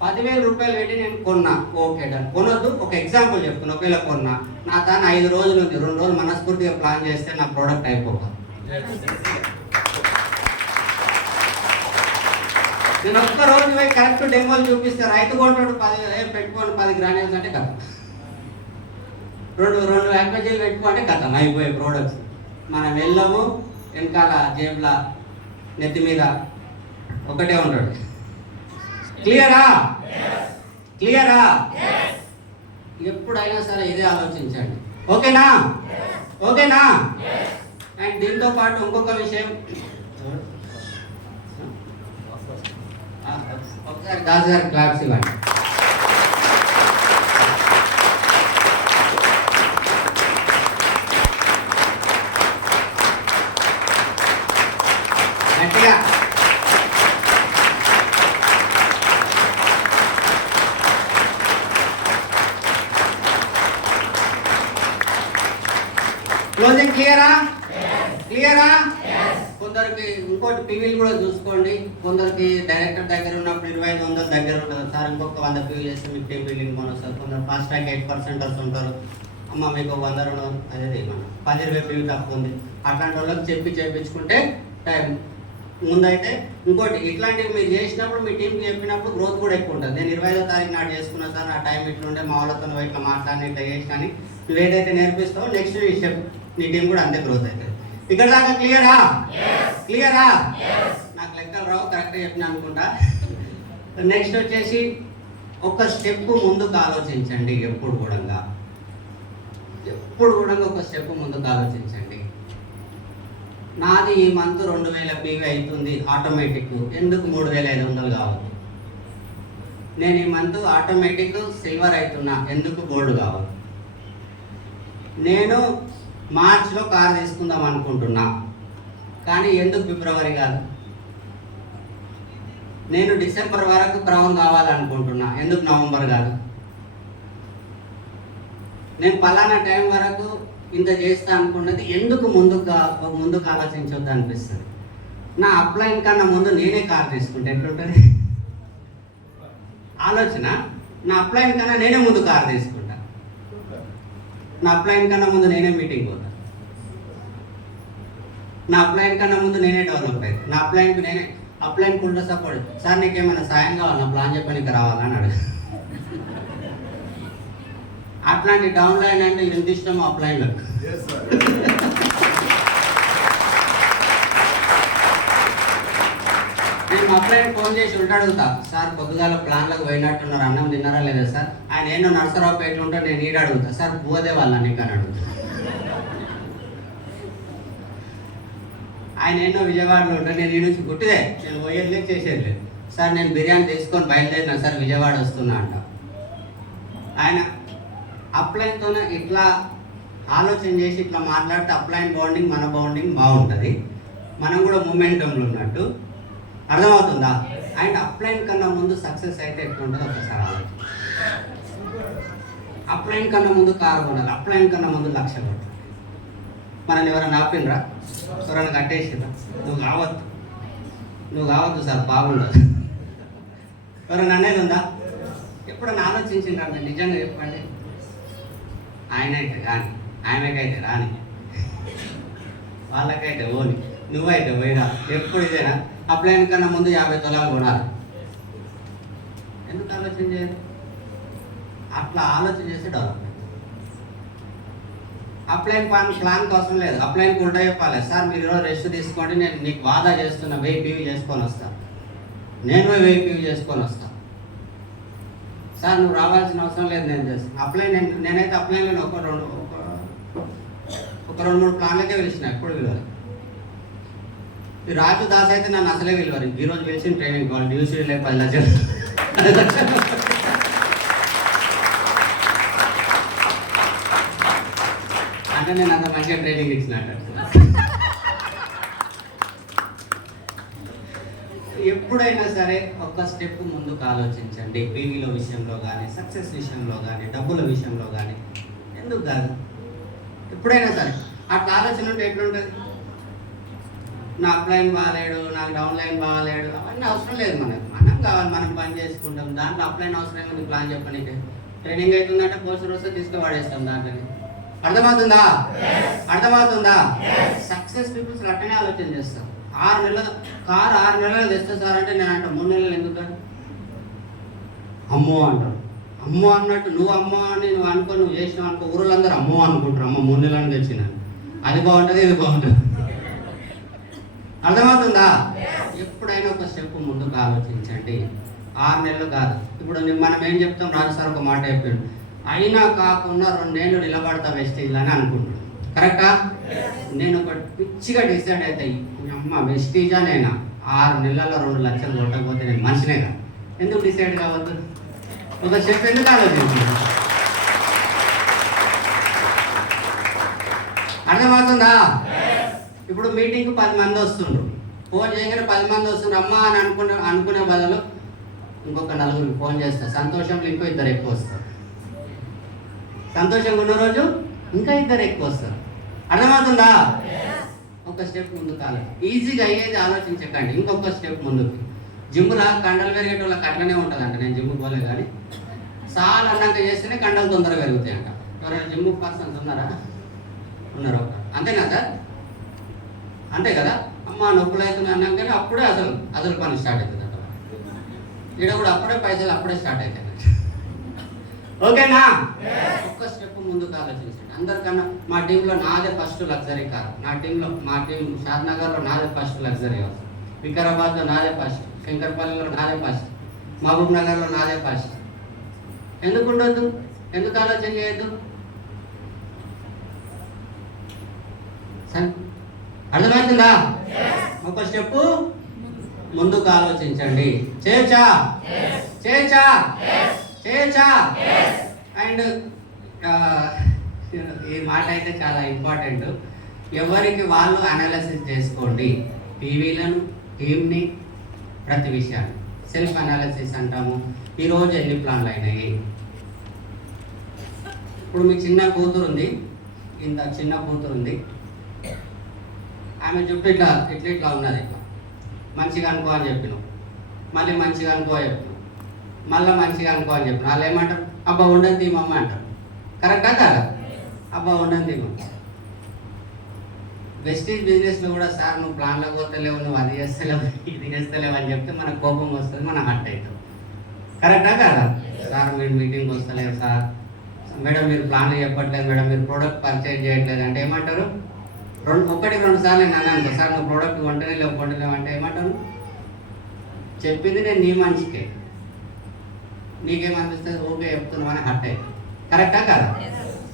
10,000 రూపాయలు పెట్టి నేను కొన్నా, ఓకే డన్. కొనొద్దు, ఒక ఎగ్జాంపుల్ చెప్తున్నా. ఒకవేళ కొన్నా, నా తాను 5 రోజులు ఉంది, 2 రోజులు మనస్ఫూర్తిగా ప్లాన్ చేస్తే నా ప్రోడక్ట్ అయిపోవాలి. నేను ఒక్క రోజు పోయి కరెక్ట్ డెమోలు చూపిస్తే రైతు కొంటాడు 10 పెట్టుకోండి 10 గ్రానైల్స్ అంటే కథ, 2 యాక్వేజీలు పెట్టుకుంటే కథం అయిపోయే ప్రోడక్ట్స్. మనం వెళ్ళము, వెనకాల జేబుల నెత్తి మీద ఒకటే ఉంటాడు. క్లియరా? ఎప్పుడైనా సరే ఇదే ఆలోచించండి. ఓకేనా? అండ్ దీంతో పాటు ఇంకొక విషయం, ఒకసారి దాస్ గారి క్లాప్స్ ఇవ్వండి. గట్టిగా. క్లోజింగ్ క్లియరా? కొందరికి ఇంకోటి పీవీలు కూడా చూసుకోండి. కొందరికి డైరెక్టర్ దగ్గర ఉన్నప్పుడు 2,500 దగ్గర ఉంటుంది సార్, ఇంకొక 100 పీవీ చేస్తే మీకు టీమ్ బిల్డింగ్ బోనస్ సార్. కొందరు ఫాస్ట్ ట్రాక్ 8% ఉంటారు, అమ్మ మీకు 100 అదే మన 10,000 పీవీ తక్కువ ఉంది. అట్లాంటి వాళ్ళకి చేయించుకుంటే టైం ముందైతే. ఇంకోటి ఇట్లాంటివి మీరు చేసినప్పుడు మీ టీంకి చెప్పినప్పుడు గ్రోత్ కూడా ఎక్కువ ఉంటుంది. నేను 25వ తారీఖు నాడు చేసుకున్నా సార్, ఆ టైం ఇట్లుండే మా వాళ్ళతో ఇట్లా మాట్లాడిన ఇట్లా చేసి కానీ నువ్వు ఏదైతే నేర్పిస్తావో నెక్స్ట్ ఈ స్టెప్ నీ టీం కూడా అంతే గ్రోత్ అవుతుంది. ఇక్కడ దాకా క్లియరా? క్లియరా? నాకు లెక్కలు రావు, కరెక్ట్గా చెప్పిన అనుకుంటా. నెక్స్ట్ వచ్చేసి ఒక స్టెప్ ముందుకు ఆలోచించండి. ఎప్పుడు కూడా ఒక స్టెప్ ముందుకు ఆలోచించండి. నాది ఈ మంత్ 2000 PV అవుతుంది ఆటోమేటిక్, ఎందుకు 3500 కావాలి? నేను ఈ మంత్ ఆటోమేటిక్ సిల్వర్ అవుతున్నా, ఎందుకు గోల్డ్ కావాలి? నేను మార్చ్లో కార్ తీసుకుందాం అనుకుంటున్నా, కానీ ఎందుకు ఫిబ్రవరి కాదు? నేను డిసెంబర్ వరకు క్రౌన్ కావాలనుకుంటున్నా, ఎందుకు నవంబర్ కాదు? నేను పలానా టైం వరకు ఇంత చేస్తా అనుకున్నది ఎందుకు ముందుకు ఆలోచించొద్దు అనిపిస్తుంది. నా అప్లైన్ కన్నా ముందు నేనే కార్ తీసుకుంటే ఎట్లుంటుంది ఆలోచన? నా అప్లైన్ కన్నా నేనే ముందు కార్ తీసుకుంటా, నా అప్లైన్ కన్నా ముందు నేనే మీటింగ్ పోతా, నా అప్లైన్ కన్నా ముందు నేనే డెవలప్ అవుతాను, నా అప్లైన్కి నేనే అప్లైన్ కూడా సపోర్ట్. సార్ నీకేమైనా సాయం కావాలి, నా ప్లాన్ చెప్పడానికి రావాలని అడుగు. అట్లాంటి డౌన్ లైన్ అంటే ఎంత ఇష్టం అప్లైన్లో. నేను అప్లైన్ ఫోన్ చేసి అడుగుతా, సార్ పొద్దుగాల ప్లాన్లకు పోయినట్టున్నారు, అన్నం తిన్నారా లేదా సార్? ఆయన ఎన్నో నరసరావుపేటలు ఉంటే నేను ఈడ అడుగుతా, సార్ పోదే వాళ్ళ నీకు అని అడుగుతా. ఆయన ఎన్నో విజయవాడలో ఉంటే నేను ఈ నుంచి గుట్టిదే, నేను పోయేది చేసేది లేదు. సార్ నేను బిర్యానీ తీసుకొని బయలుదేరినా సార్, విజయవాడ వస్తున్నా అంట. ఆయన అప్లైన్తోనే ఇట్లా ఆలోచన చేసి ఇట్లా మాట్లాడితే అప్లైన్ బాండింగ్ మన బాండింగ్ బాగుంటుంది, మనం కూడా మూమెంటంలో ఉన్నట్టు. అర్థమవుతుందా? అండ్ అప్లైన్ కన్నా ముందు సక్సెస్ అయితే ఎట్లుంటుందో ఒకసారి ఆలోచన. అప్లైన్ కన్నా ముందు కారు కొనాలి, అప్లైన్ కన్నా ముందు లక్ష కొట్టాలి. మనల్ని ఎవరైనా ఆపినరా? ఎవరైనా కట్టేసిరా? నువ్వు కావద్దు సార్, బాగుండదు. ఎవరైనా అనేది ఉందా? ఎప్పుడైనా ఆలోచించిండ్రా? మీరు నిజంగా చెప్పండి. ఆయన అయితే రాని, ఆమెకైతే రాని, వాళ్ళకైతే ఓని, నువ్వైతే పోయినా. ఎప్పుడు ఇదేనా? అప్లైన్ కన్నా ముందు 50 తులాలు కొనాలి. ఎందుకు ఆలోచన చేయాలి? అట్లా ఆలోచన చేస్తే డెవలప్మెంట్. అప్లైన్ ప్లాన్ కోసం లేదు, అప్లైన్కి ఉల్టా చెప్పాలి, సార్ మీరు ఈరోజు రెస్ట్ తీసుకోండి, నేను నీకు వాదా చేస్తున్నా, 1000 PV చేసుకొని వస్తాను, నేను 1000 PV చేసుకొని వస్తాను. సార్ నువ్వు రావాల్సిన అవసరం లేదు, నేను చేస్తాను. అప్లైన్ నేనైతే అప్లైన్లో ఒక 2-3 ప్లాన్లకే పిలిచిన, ఎప్పుడు పిలవాలి. ఈ రాజు దాస్ అయితే నన్ను అసలే పిలవరు. ఈరోజు పిలిచిన ట్రైనింగ్ వాళ్ళు డ్యూసీ లేదు 10 లక్షలు. అంటే నేను అంత మంచిగా ట్రైనింగ్ ఇచ్చినట్టు. ఎప్పుడైనా సరే ఒక స్టెప్ ముందుకు ఆలోచించండి. పీవీలో విషయంలో కానీ, సక్సెస్ విషయంలో కానీ, డబ్బుల విషయంలో కానీ. ఎందుకు కాదు? ఎప్పుడైనా సరే అట్లా ఆలోచన ఉంటే ఎట్లుంటుంది? నా అప్లైన్ బాగాలేడు, నాకు డౌన్ లైన్ బాగాలేడు, అవన్నీ అవసరం లేదు. మనం కావాలి, మనం పని చేసుకుంటాం. దాంట్లో అప్లైన్ అవసరం ఏముంది? ప్లాన్ చెప్పడానికి ట్రైనింగ్ అవుతుందంటే పోస్టర్ వస్తే తీసుకుపడేస్తాం దాంట్లో. అర్థమవుతుందా? సక్సెస్ పీపుల్స్ అట్టనే ఆలోచన చేస్తాం. 6 నెలలు కారు 6 నెలలు తెస్తా సార్ అంటే నేను అంట 3 నెలలు ఎందుకు? అమ్మో అంటారు. అమ్మో అన్నట్టు నువ్వు అమ్మో అని నువ్వు అనుకో, నువ్వు చేసినావు అనుకో, ఊళ్ళందరూ అమ్మో అనుకుంటారు. అమ్మ 3 నెలలు తెచ్చిన, అది బాగుంటుంది, ఇది బాగుంటుంది. అర్థమవుతుందా? ఎప్పుడైనా ఒక స్టెప్ ముందుకు ఆలోచించండి. 6 నెలలు కాదు. ఇప్పుడు మనం ఏం చెప్తాం? రాజు సార్ ఒక మాట చెప్పాడు, అయినా కాకుండా 2 ఏళ్ళు నిలబడతా వెస్టీజ్ అని అనుకుంటున్నాను. కరెక్టా? నేను ఒక పిచ్చిగా డిసైడ్ అవుతాయి, అమ్మ వెస్టీజా నేనా 6 నెలల్లో 2 లక్షలు కొట్టకపోతే నేను మనిషినేగా. ఎందుకు డిసైడ్ కావద్దు? ఒక స్టెప్ ఎందుకు ఆలోచించాను? అర్థమవుతుందా? ఇప్పుడు మీటింగ్కి 10 మంది వస్తుండ్రు, ఫోన్ చేయగానే 10 మంది వస్తుండ్రు అమ్మ అని అనుకునే బదులు ఇంకొక 4 ఫోన్ చేస్తా, సంతోషంలో ఇంకో 2 ఎక్కువ వస్తారు. సంతోషంగా ఉన్న రోజు ఇంకా 2 ఎక్కువ వస్తారు. అర్థమవుతుందా? ఒక స్టెప్ ముందుకు ఈజీగా అయ్యేది ఆలోచించకండి, ఇంకొక స్టెప్ ముందుకు. జిమ్లో కండలు పెరిగేటోళ్ళకి అట్లనే ఉంటుందంట. నేను జిమ్కి పోలే కానీ చాలా అన్నాక చేస్తేనే కండలు తొందరగా పెరుగుతాయంట. ఎవరైనా జిమ్ పర్సన్స్ ఉన్నారా? ఉన్నారు. అంతేనా సార్? అంతే కదా? అమ్మ నొప్పులు అవుతుంది అన్నాకనే అప్పుడే అసలు పని స్టార్ట్ అవుతుంది అంట. ఇక్కడ కూడా అప్పుడే పైసలు అప్పుడే స్టార్ట్ అవుతాయి. ఓకేనా? ఒక్క స్టెప్ ముందుకు ఆలోచించండి. అందరికన్నా మా టీంలో నాదే ఫస్ట్ లగ్జరీ కార్. మా టీం షాద్నగర్లో నాదే ఫస్ట్ లగ్జరీ హౌస్, వికారాబాద్లో నాదే ఫస్ట్, శంకర్పల్లిలో నాదే ఫస్ట్, మహబూబ్ నగర్లో నాదే ఫస్ట్. ఎందుకు ఉండొద్దు? ఎందుకు ఆలోచన చేయొద్దు? అర్థమవుతుందా? ఒక స్టెప్ ముందుకు ఆలోచించండి. చేయొచ్చా? చేయొచ్చా? చేయొచ్చా? అండ్ ఈ మాట అయితే చాలా ఇంపార్టెంట్. ఎవరికి వాళ్ళు అనాలిసిస్ చేసుకోండి. టీవీలను, టీంని, ప్రతి విషయాన్ని సెల్ఫ్ అనాలిసిస్ అంటాము. ఈరోజు ఎన్ని ప్లాన్లు అయినాయి? ఇప్పుడు మీ చిన్న కూతురు ఉంది, ఇంత చిన్న కూతురు ఉంది, ఆమె జుట్టు ఇట్లా ఇట్లా ఇట్లా ఉన్నది, ఇట్లా మంచిగా అనుకో అని చెప్పినావు, మళ్ళీ మంచిగా అనుకో చెప్పినావు, మళ్ళీ మంచిగా అనుకో అని చెప్పిన. వాళ్ళు ఏమంటారు? అబ్బా ఉండని తీమమ్మ అంటారు. కరెక్టా కదా? అబ్బా ఉండని తీమమ్మ. వెస్టీజ్ బిజినెస్లో కూడా సార్ నువ్వు ప్లాన్లోకి పోతలేవు, నువ్వు అది చేస్తలేవు, ఇది చేస్తలేవు అని చెప్తే మనకు కోపం వస్తుంది, మనం హర్ట్ అవుతాం. కరెక్టా కదా? సార్ మీరు మీటింగ్కి వస్తలేరు సార్, మేడం మీరు ప్లాన్లు చెప్పట్లేదు, మేడం మీరు ప్రోడక్ట్ పర్చేజ్ చేయట్లేదు అంటే ఏమంటారు? ఒకటి రెండు సార్లు నేను అన్నాను సార్ నువ్వు ప్రోడక్ట్ కొంటలేవు అంటే ఏమంటారు? చెప్పింది నేను నీ మనిషికే, నీకేమనిపిస్తుంది? ఓకే చెప్తున్నావు అని హర్ట్ అవుతుంది. కరెక్టా కదా?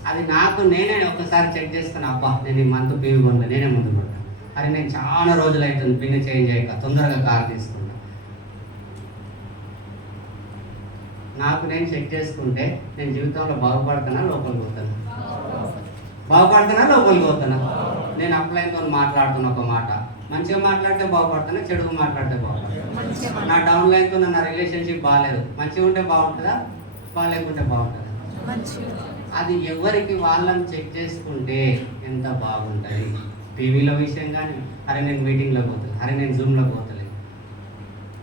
అది నాకు నేనే ఒకసారి చెక్ చేసుకున్నా, అబ్బా నేను ఈ మంత్ పిన్ కొన్నా, నేనే ముందు కొట్టాను. అది నేను చాలా రోజులు అవుతుంది పిన్ చేంజ్ చేయక, తొందరగా కార్ తీసుకుంటా. నాకు నేను చెక్ చేసుకుంటే నేను జీవితంలో బాగుపడుతున్నా, లోపలికి పోతాను. బాగుపడుతున్నా, లోపలికి పోతున్నా. నేను అప్లైన్తో మాట్లాడుతున్నా, ఒక మాట మంచిగా మాట్లాడితే బాగుపడుతున్నా, చెడుగా మాట్లాడితే బాగుపడుతున్నా. నా డౌన్ లైన్తో నా రిలేషన్షిప్ బాగాలేదు, మంచిగా ఉంటే బాగుంటుందా, బాగాలేకుంటే బాగుంటుందా? అది ఎవరికి వాళ్ళని చెక్ చేసుకుంటే ఎంత బాగుంటుంది. టీవీలో విషయం కానీ, అరే నేను మీటింగ్లో పోతలేదు, అరే నేను జూమ్లో పోతలేదు,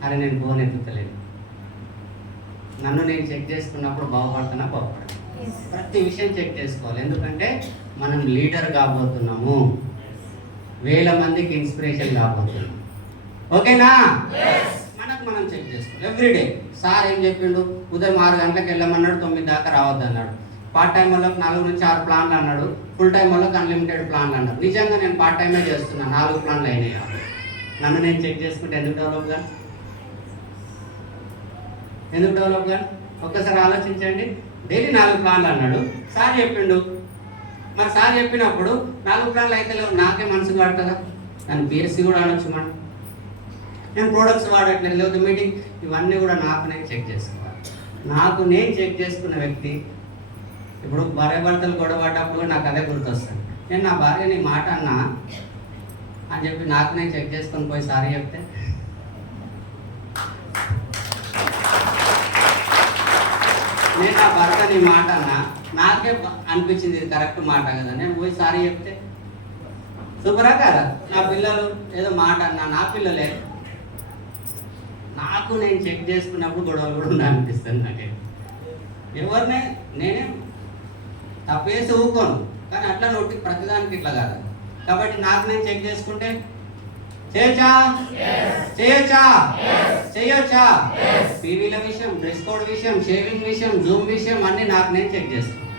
అరే నేను ఫోన్ ఎత్తుతలేదు. నన్ను నేను చెక్ చేసుకున్నప్పుడు బాగుపడుతున్నా, బాగుపడతాను. ప్రతి విషయం చెక్ చేసుకోవాలి. ఎందుకంటే మనం లీడర్ కాబోతున్నాము, వేల మందికి ఇన్స్పిరేషన్ కాబోతున్నాం. ఓకేనా? మనం చెక్ చేసుకోవాలి ఎవ్రీడే. సార్ ఏం చెప్పిండు? ఉదయం 6 గంటలకు వెళ్ళమన్నాడు, 9 దాకా రావద్దు అన్నాడు. పార్ట్ టైం వాళ్ళకి 4 నుంచి 6 ప్లాన్లు అన్నాడు, ఫుల్ టైం వాళ్ళకి అన్లిమిటెడ్ ప్లాన్లు అన్నాడు. నిజంగా నేను పార్ట్ టైమే చేస్తున్నా, 4 ప్లాన్లు అయినాయి. నన్ను నేను చెక్ చేసుకుంటే ఎందుకు డెవలప్గా? ఎందుకు డెవలప్గా? ఒక్కసారి ఆలోచించండి. డైలీ 4 ప్లాన్లు అన్నాడు, సార్ చెప్పిండు. మరి సార్ చెప్పినప్పుడు 4 ప్లాన్లు అయితే లేవు, నాకే మనసు పడుతుందా? నన్ను బీఎస్సీ కూడా అనొచ్చు మనం. నేను ప్రోడక్ట్స్ వాడట్లేదు, లేకపోతే మీటింగ్, ఇవన్నీ కూడా నాకు నేను చెక్ చేసుకోవాలి. నాకు నేను చెక్ చేసుకున్న వ్యక్తి, ఇప్పుడు భార్య భర్తలు గొడవ పడ్డప్పుడు నాకు అదే గుర్తొస్తుంది. నేను నా భార్య నీ మాట అన్నా అని చెప్పి నాకు నేను చెక్ చేసుకొని పోయి సారీ చెప్తే, నేను నా భర్త నీ మాట అన్నా, నాకే అనిపించింది ఇది కరెక్ట్ మాట కదా, నేను పోయి సారీ చెప్తే సూపరా కదా? నా పిల్లలు ఏదో మాట అన్నా, నా పిల్లలే, నాకు నేను చెక్ చేసుకున్నప్పుడు గొడవలు కూడా ఉండాలనిపిస్తుంది నాకే. ఎవరినే నేనే తప్పేసి ఊకోను, కానీ అట్లా నోటి ప్రతిదానికి ఇట్లా కాదు. కాబట్టి నాకు నేను చెక్ చేసుకుంటే చేయొచ్చా? చేయొచ్చా? చేయొచ్చా? టీవీల విషయం, డ్రెస్ కోడ్ విషయం, షేవింగ్ విషయం, జూమ్ విషయం అన్నీ నాకు నేను చెక్ చేసుకున్నాను.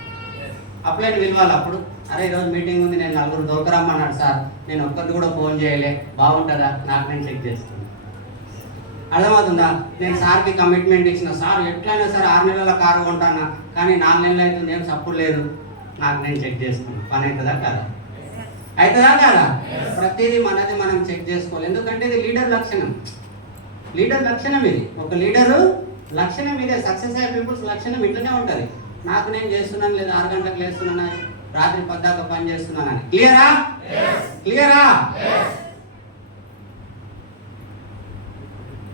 అప్లైని పిలవాలి. అప్పుడు అరే ఈరోజు మీటింగ్ ఉంది, నేను 4 దొరకరమ్మన్నాడు సార్, నేను ఒక్కరిని కూడా ఫోన్ చేయలే, బాగుంటుందా? నాకు నేను చెక్ చేసుకున్నాను. అర్థమవుతుందా? నేను సార్కి కమిట్మెంట్ ఇచ్చిన, సార్ ఎట్లయినా సరే 6 నెలల కారు కొంటానా, కానీ 4 నెలలు అవుతుంది, ఏం సపోర్ట్ లేదు, నాకు నేను చెక్ చేసుకున్నాను. పని అవుతుందా కదా? అవుతుందా కదా? ప్రతిదీ మనది మనం చెక్ చేసుకోవాలి. ఎందుకంటే ఇది లీడర్ లక్షణం. లీడర్ లక్షణం ఇది. ఒక లీడరు లక్షణం ఇదే. సక్సెస్ అయ్యే పీపుల్స్ లక్షణం ఇట్లనే ఉంటుంది. నాకు నేను చేస్తున్నాను, లేదా 6 గంటలకు లేస్తున్నాను, రాత్రి 10 దాకా పని చేస్తున్నానని. క్లియరా? క్లియరా?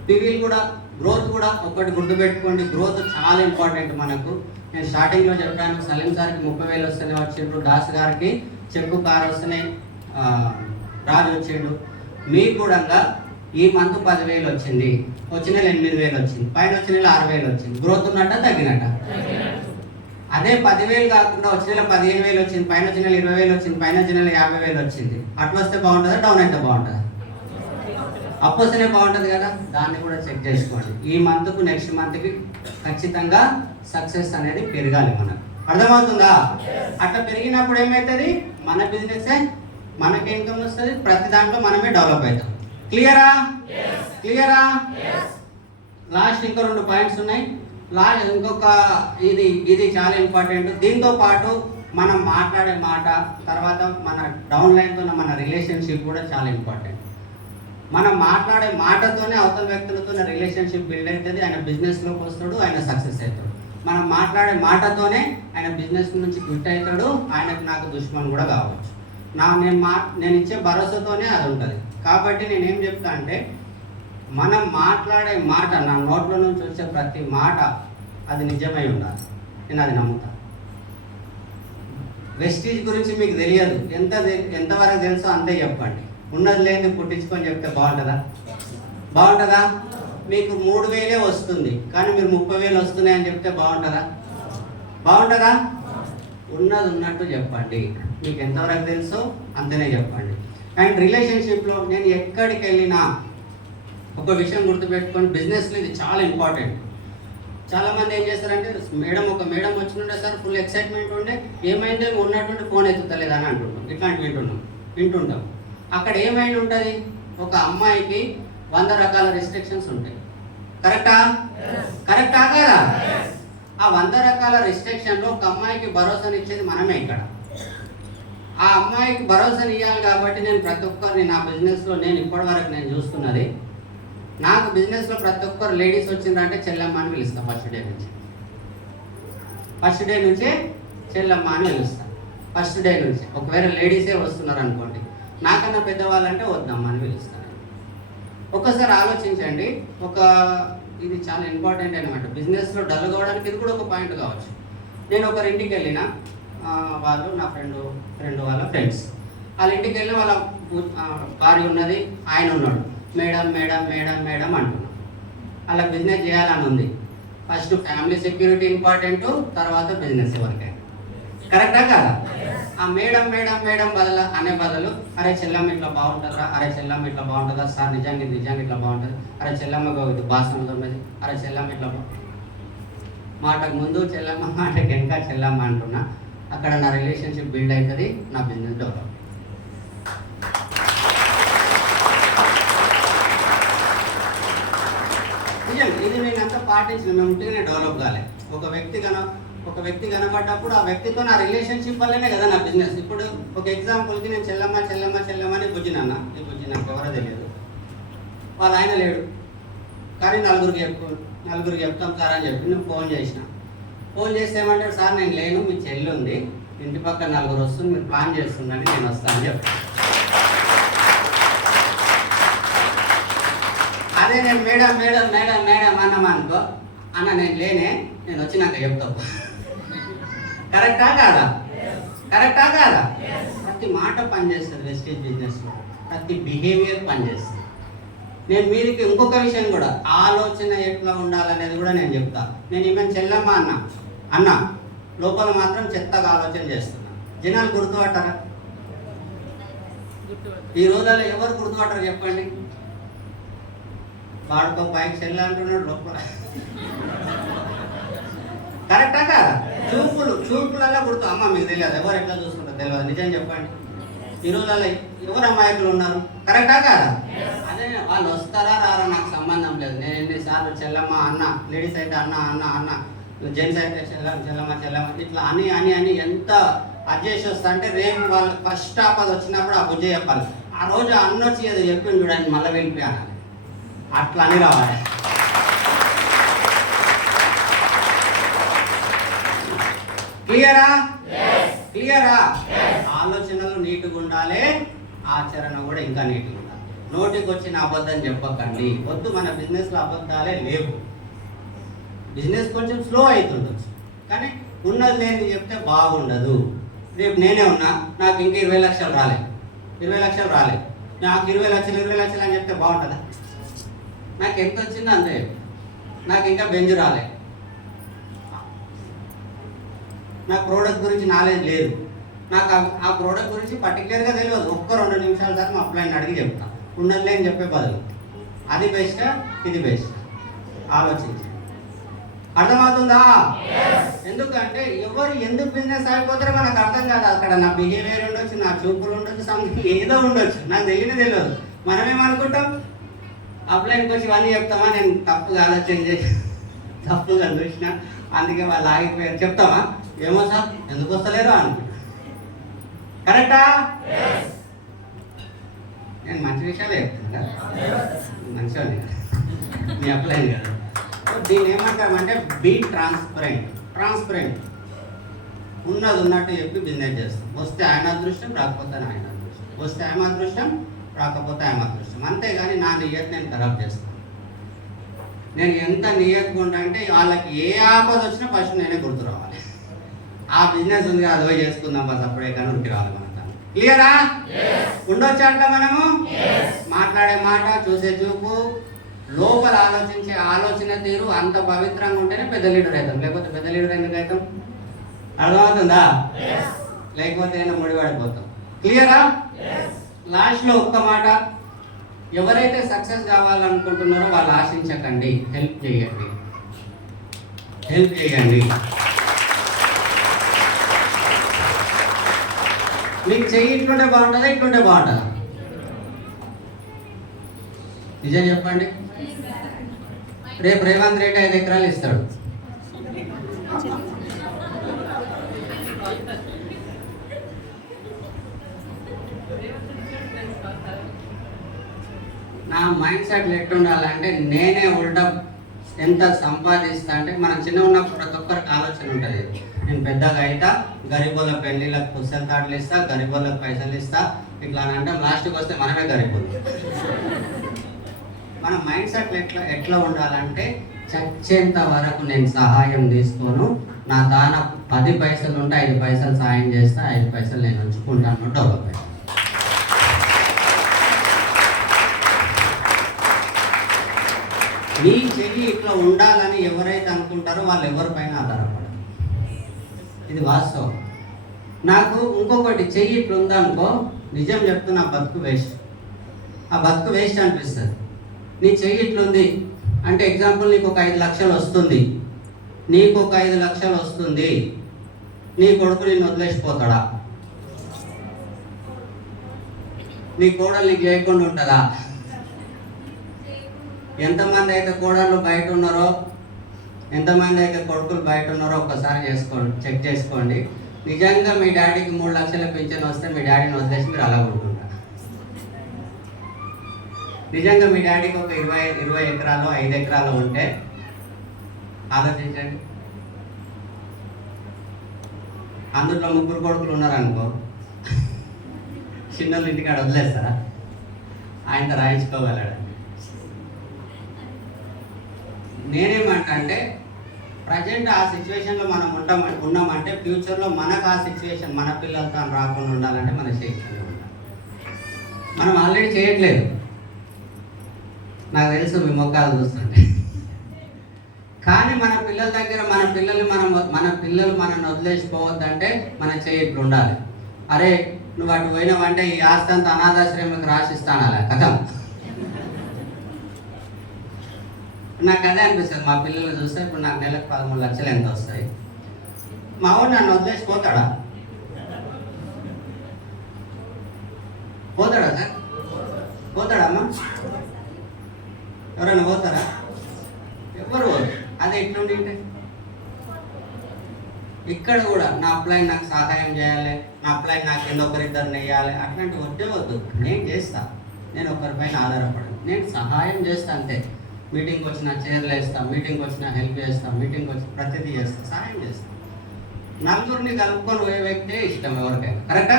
టీవీలు కూడా, గ్రోత్ కూడా ఒకటి గుర్తుపెట్టుకోండి. గ్రోత్ చాలా ఇంపార్టెంట్ మనకు. నేను స్టార్టింగ్లో చెప్పాను, సలీం సార్కి 30,000 వస్తేనే వచ్చిండ్రు, దాస్ గారికి చెక్కు కారు వస్తేనే రాజు వచ్చిండు. మీకు కూడా ఈ మంత్ 10,000 వచ్చింది, వచ్చిన నెల 8,000 వచ్చింది, పైన వచ్చిన నెల 6,000 వచ్చింది. గ్రోత్ ఉన్నట్ట తగ్గినట్ట? అదే 10,000 కాకుండా వచ్చిన నెల 15,000 వచ్చింది, పైన వచ్చిన నెల 20,000 వచ్చింది, పైన వచ్చిన నెల 50,000 వచ్చింది. అట్లా వస్తే బాగుంటుందా? డౌన్ అయితే బాగుంటుందా? అప్ వస్తేనే బాగుంటుంది కదా. దాన్ని కూడా చెక్ చేసుకోండి. ఈ మంత్కు నెక్స్ట్ మంత్కి ఖచ్చితంగా సక్సెస్ అనేది పెరగాలి మనకు. అర్థమవుతుందా? అట్లా పెరిగినప్పుడు ఏమవుతుంది, మన బిజినెస్ మనకి ఇన్కమ్ వస్తుంది, ప్రతి దాంట్లో మనమే డెవలప్ అవుతాం. క్లియరా? క్లియరా? లాస్ట్ ఇంకో 2 పాయింట్స్ ఉన్నాయి. ఇంకొక ఇది చాలా ఇంపార్టెంట్. దీంతో పాటు మనం మాట్లాడే మాట, తర్వాత మన డౌన్ లైన్తో మన రిలేషన్షిప్ కూడా చాలా ఇంపార్టెంట్. మనం మాట్లాడే మాటతోనే అవతల వ్యక్తులతో రిలేషన్షిప్ బిల్డ్ అవుతుంది, ఆయన బిజినెస్లోకి వస్తాడు, ఆయన సక్సెస్ అవుతాడు. మనం మాట్లాడే మాటతోనే ఆయన బిజినెస్ నుంచి క్విట్ అవుతాడు, ఆయనకు నాకు దుష్మన్ కూడా కావచ్చు. నేను ఇచ్చే భరోసాతోనే అది ఉంటుంది. కాబట్టి నేనేం చెప్తా అంటే, మనం మాట్లాడే మాట, నా నోట్లో నుంచి వచ్చే ప్రతి మాట అది నిజమై ఉండాలి. నేను అది నమ్ముతాను. వెస్టీజ్ గురించి మీకు తెలియదు, ఎంతవరకు తెలుసో అంతే చెప్పండి. ఉన్నది లేని పుట్టించుకొని చెప్తే బాగుంటుందా? బాగుంటుందా? మీకు 3,000 వస్తుంది కానీ మీరు 30,000 వస్తున్నాయని చెప్తే బాగుంటుందా? బాగుంటుందా? ఉన్నది ఉన్నట్టు చెప్పండి. మీకు ఎంతవరకు తెలుసో అంతనే చెప్పండి. అండ్ రిలేషన్షిప్లో నేను ఎక్కడికి వెళ్ళినా ఒక విషయం గుర్తుపెట్టుకొని, బిజినెస్లో ఇది చాలా ఇంపార్టెంట్. చాలామంది ఏం చేస్తారంటే, ఒక మేడం వచ్చినుండే సార్ ఫుల్ ఎక్సైట్మెంట్ ఉండే, ఏమైందో ఉన్నట్టుండి ఫోన్ ఎత్తుతలేదు అని అంటుంటాం. ఇట్లాంటి వింటుంటాం. అక్కడ ఏమైంది ఉంటుంది, ఒక అమ్మాయికి 100 రకాల రిస్ట్రిక్షన్స్ ఉంటాయి. కరెక్టా? కరెక్టా కదా? ఆ 100 రకాల రిస్ట్రిక్షన్లో ఒక అమ్మాయికి భరోసానిచ్చేది మనమే. ఇక్కడ ఆ అమ్మాయికి భరోసాని ఇవ్వాలి కాబట్టి నేను ప్రతి ఒక్కరిని నా బిజినెస్లో ఇప్పటివరకు నేను చూస్తున్నది, నాకు బిజినెస్లో ప్రతి ఒక్కరు లేడీస్ వచ్చిందంటే చెల్లమ్మ అని పిలుస్తాను. ఫస్ట్ డే నుంచే చెల్లమ్మ అని పిలుస్తాను. ఫస్ట్ డే నుంచి ఒకవేళ లేడీసే వస్తున్నారు అనుకోండి, నాకన్నా పెద్దవాళ్ళంటే వద్దమ్మ అని పిలుస్తాను. ఒక్కసారి ఆలోచించండి, ఇది చాలా ఇంపార్టెంట్ అనమాట. బిజినెస్లో డల్ కావడానికి ఇది కూడా ఒక పాయింట్ కావచ్చు. నేను ఒకరింటికి వెళ్ళిన, వాళ్ళు నా ఫ్రెండ్ వాళ్ళ ఫ్రెండ్స్, వాళ్ళ ఇంటికి వెళ్ళిన వాళ్ళ భార్య ఉన్నది, ఆయన ఉన్నాడు. మేడం మేడం మేడం మేడం అంటున్నాం. అలా బిజినెస్ చేయాలని ఉంది. ఫస్ట్ ఫ్యామిలీ సెక్యూరిటీ ఇంపార్టెంట్, తర్వాత బిజినెస్ ఎవరికైనా. కరెక్టా కదా? ఆ మేడం మేడం మేడం అనే బదులు అరే చెల్లమ్మ ఇట్లా బాగుంటుందా, అరే చెల్లమ్మ ఇట్లా బాగుంటుందా సార్, నిజంగా ఇట్లా బాగుంటుంది, అరే చెల్లమ్మకు ఇది బాసన తొమ్మిది, అరే చెల్లమ్మ ఇట్లా మాటకు ముందు చెల్లమ్మ, మాటకి వెనక చెల్లమ్మ అంటున్నా. అక్కడ నా రిలేషన్షిప్ బిల్డ్ అవుతుంది, నా బిజినెస్ డెవలప్. నిజంగా ఇది నేనంతా పాటించిన, మేము ఉంటేనే డెవలప్ కాలే. ఒక వ్యక్తి కనబడ్డప్పుడు ఆ వ్యక్తితో నా రిలేషన్షిప్ వల్లనే కదా నా బిజినెస్. ఇప్పుడు ఒక ఎగ్జాంపుల్కి నేను చెల్లమ్మ అని బుజ్జినన్న, ఈ బుజ్జి నాకు ఎవరో తెలియదు, వాళ్ళ ఆయన లేడు, కానీ నలుగురికి చెప్తాం సార్ అని చెప్పి నేను ఫోన్ చేస్తే ఏమంటారు, సార్ నేను లేను, మీ చెల్లి ఉంది, ఇంటి పక్కన 4 వస్తుంది, మీరు ప్లాన్ చేస్తుందని నేను వస్తానని చెప్తాను. అదే నేను మేడం మేడం మేడం మేడం అన్నామా అనుకో, అన్న నేను వచ్చినాక చెప్తావు. కరెక్టా కాదా? కరెక్టా కాదా? ప్రతి మాట పనిచేస్తుంది వెస్టేజ్ బిజినెస్లో, ప్రతి బిహేవియర్ పనిచేస్తుంది. నేను మీరికి ఇంకొక విషయం కూడా, ఆలోచన ఎట్లా ఉండాలనేది కూడా నేను చెప్తా. నేను ఈమెను చెల్లమ్మ అన్న లోపల మాత్రం చెత్తగా ఆలోచన చేస్తున్నా. జనాలు గుర్తుపట్టారా? ఈ రోజుల్లో ఎవరు గుర్తుపట్టారు చెప్పండి? వాడితో పైకి చెల్ల అంటున్నాడు లోపల. కరెక్టా కాదా? చూపులలో గుర్తు. అమ్మ మీకు తెలియదు, ఎవరు ఎట్లా చూస్తుంటారు తెలియదు. నిజం చెప్పండి, ఈ రోజుల్లో ఎవరు అమాయకులు ఉన్నారు? కరెక్టా కాదా? అదే వాళ్ళు వస్తారా రారా నాకు సంబంధం లేదు. నేను ఎన్నిసార్లు చెల్లమ్మ అన్న, లేడీస్ అయితే అన్న అన్న అన్న, జెంట్స్ అయితే చెల్లమ్మ ఇట్లా అని ఎంత అడ్జస్ట్ వస్తా అంటే, రేపు వాళ్ళు ఫస్ట్ ఆపద వచ్చినప్పుడు ఆ బుజ్జ చెప్పాలి. ఆ రోజు అన్న వచ్చి ఏదో చెప్పింది చూడండి, మళ్ళీ వెళ్ళిపోయాను అట్లా అని రావాలి. క్లియరా? ఆలోచనలు నీట్గా ఉండాలి, ఆచరణ కూడా ఇంకా నీట్గా ఉండాలి. నోటికి వచ్చిన అబద్ధం చెప్పకండి. వద్దు, మన బిజినెస్లో అబద్ధాలే లేవు. బిజినెస్ కొంచెం స్లో అవుతుండొచ్చు, కానీ ఉన్నది లేని చెప్తే బాగుండదు. రేపు నేనే ఉన్నా, నాకు ఇంకా 20 లక్షలు రాలే, నాకు 20 లక్షలు అని చెప్తే బాగుంటుందా? నాకు ఎంత వచ్చిందో అంతే, నాకు ఇంకా బెంజ్ రాలే, నాకు ప్రోడక్ట్ గురించి నాలెడ్జ్ లేదు, నాకు ఆ ప్రోడక్ట్ గురించి పర్టికులర్గా తెలియదు. 1-2 నిమిషాల తర్వాత మా అప్లైన్ అడిగి చెప్తాను. ఉండదులే అని చెప్పే బదులు అది బెస్ట్, ఇది బెస్ట్. ఆలోచించి అర్థమవుతుందా? ఎందుకంటే ఎవరు ఎందుకు బిజినెస్ అయిపోతారో మనకు అర్థం కాదు. అక్కడ నా బిహేవియర్ ఉండొచ్చు, నా చూపులు ఉండొచ్చు, సంథింగ్ ఏదో ఉండొచ్చు, నాకు తెలియదు. మనమేమనుకుంటాం, అప్లైన్కి వచ్చి ఇవన్నీ చెప్తామా, నేను తప్పుగా ఆలోచన చేసి తప్పుగా చూసిన అందుకే వాళ్ళు ఆగిపోయారు చెప్తామా? ఏమో సార్ ఎందుకు వస్తలేరు అనుకుంటా. కరెక్టా? నేను మంచి విషయాలు చెప్తాను కదా, మంచిగా మీ అప్లైన్ కదా. దీన్ని ఏమంటామంటే బీ ట్రాన్స్పరెంట్ ఉన్నది ఉన్నట్టు చెప్పి బిజినెస్ చేస్తాం. వస్తే ఆయన అదృష్టం, రాకపోతే ఆయన అదృష్టం. వస్తే ఆయన అదృష్టం, రాకపోతే ఆయన అదృష్టం. అంతేగాని నా నియత్ నేను ఖరాబ్ చేస్తాను. నేను ఎంత నియత్గా ఉంటా అంటే వాళ్ళకి ఏ ఆపద వచ్చినా ఫస్ట్ నేనే గుర్తు రావాలి. ఆ బిజినెస్ ఉంది అదో చేసుకుందాం బస్, అప్పుడే కానీ ఉరికి రావాలి మన తను. క్లియరా? ఉండొచ్చు అంట మనము. మాట్లాడే మాట, చూసే చూపు, లోపల ఆలోచించే ఆలోచన తీరు అంత పవిత్రంగా ఉంటేనే పెద్ద లీడర్ అవుతాం. లేకపోతే పెద్ద లీడర్ ఎందుకు అవుతాం? అర్థమవుతుందా? లేకపోతే ఏమైనా ముడిపడిపోతాం. క్లియరా? లాస్ట్లో ఒక్క మాట, ఎవరైతే సక్సెస్ కావాలనుకుంటున్నారో వాళ్ళు ఆశించకండి, హెల్ప్ చేయండి. మీకు చెయ్యి ఇట్లుంటే బాగుంటుందా, ఇట్లుంటే బాగుంటుందా? నిజం చెప్పండి. రేపు రేవంత్ రెడ్డి 5 ఎకరాలు ఇస్తాడు. నా మైండ్ సెట్ ఎట్టుండాలంటే నేనే ఉల్టా ఎంత సంపాదిస్తా అంటే, మనం చిన్న ఉన్నప్పుడు ప్రతి ఒక్కరికి ఆలోచన ఉంటుంది, నేను పెద్దగా అయితా, గరీబుల పెళ్ళిళ్ళకి పుస్తల తాటలు ఇస్తా, గరీబులకు పైసలు ఇస్తా, ఇట్లా అని అంటాం. లాస్ట్కి వస్తే మనమే గరీబులు. మన మైండ్ సెట్ ఎట్లా ఉండాలంటే, చచ్చేంత వరకు నేను సహాయం తీసుకోను, నా దాన 10 పైసలు ఉంటే 5 పైసలు సహాయం చేస్తా, 5 పైసలు నేను ఉంచుకుంటాను. డెవలప్ మీ చెయ్యి ఇట్లా ఉండాలని ఎవరైతే అనుకుంటారో వాళ్ళు ఎవరిపైన ఆధారపడరు. ఇది వాస్తవం. నాకు ఇంకొకటి, చెయ్యి ఇట్లా ఉందనుకో, నిజం చెప్తున్నా, బతుకు వేస్ట్. ఆ బతుకు వేస్ట్ అనిపిస్తుంది. నీ చెయ్యి ఇట్లుంది అంటే, ఎగ్జాంపుల్ నీకు ఒక 5 లక్షలు వస్తుంది, నీ కొడుకు నిన్ను వదిలేసిపోతాడా? నీ కోడలు నీకు చేయకుండా ఉంటుందా? ఎంతమంది అయితే కోడళ్ళు బయట ఉన్నారో, ఎంతమంది అయితే కొడుకులు బయట ఉన్నారో ఒక్కసారి చెక్ చేసుకోండి. నిజంగా మీ డాడీకి 3 లక్షల పింఛన్ వస్తే మీ డాడీని వదిలేసి మీరు అలా ఉంటుంటారు. నిజంగా మీ డాడీకి ఒక 20 ఎకరాలు 5 ఎకరాలు ఉంటే ఆలోచించండి. అందులో 3 కొడుకులు ఉన్నారనుకో, చిన్నోళ్ళు ఇంటికాడ వదిలేస్తారా? ఆయనతో రాయించుకోగలడు. నేనేమంటా అంటే, ప్రజెంట్ ఆ సిచ్యువేషన్లో మనం ఉన్నామంటే ఫ్యూచర్లో మనకు ఆ సిచ్యువేషన్ మన పిల్లలతో రాకుండా ఉండాలంటే మన చేస్తూనే ఉండాలి. మనం ఆల్రెడీ చేయట్లేదు, నాకు తెలుసు మీ మొక్కలు చూస్తుంటే. కానీ మన పిల్లల దగ్గర మన పిల్లలు మనల్ని వదిలేసిపోవద్దంటే మన చేయి ఇట్లా ఉండాలి. అరే నువ్వు అటు పోయినావంటే ఈ ఆస్తి అంతా అనాథాశ్రమంకి రాసిస్తానాలే కథం. నాకు అదే అనిపిస్తుంది. మా పిల్లలు చూస్తే ఇప్పుడు నాకు నెలకు 13 లక్షలు ఎంత వస్తాయి. మా వాడు నన్ను వదిలేసి పోతాడా సార్? పోతాడమ్మా? ఎవరైనా పోతారా? ఎవరు? అదే ఇట్లుండి ఇక్కడ కూడా నా అప్లై నాకు సహాయం చేయాలి, నా అప్లై నాకు కింద ఒకరిద్దరు నెయ్యాలి, అట్లాంటి వద్దు. నేను చేస్తా, నేను ఒకరిపైన ఆధారపడను, నేను సహాయం చేస్తా అంతే. మీటింగ్కి వచ్చిన చైర్లు వేస్తా, మీటింగ్కి వచ్చిన హెల్ప్ చేస్తా, మీటింగ్కి వచ్చి ప్రతిదీ చేస్తా, సహాయం చేస్తా. నలుగురిని కలుపుకొని పోయే వ్యక్తే ఇష్టం ఎవరికైనా. కరెక్టా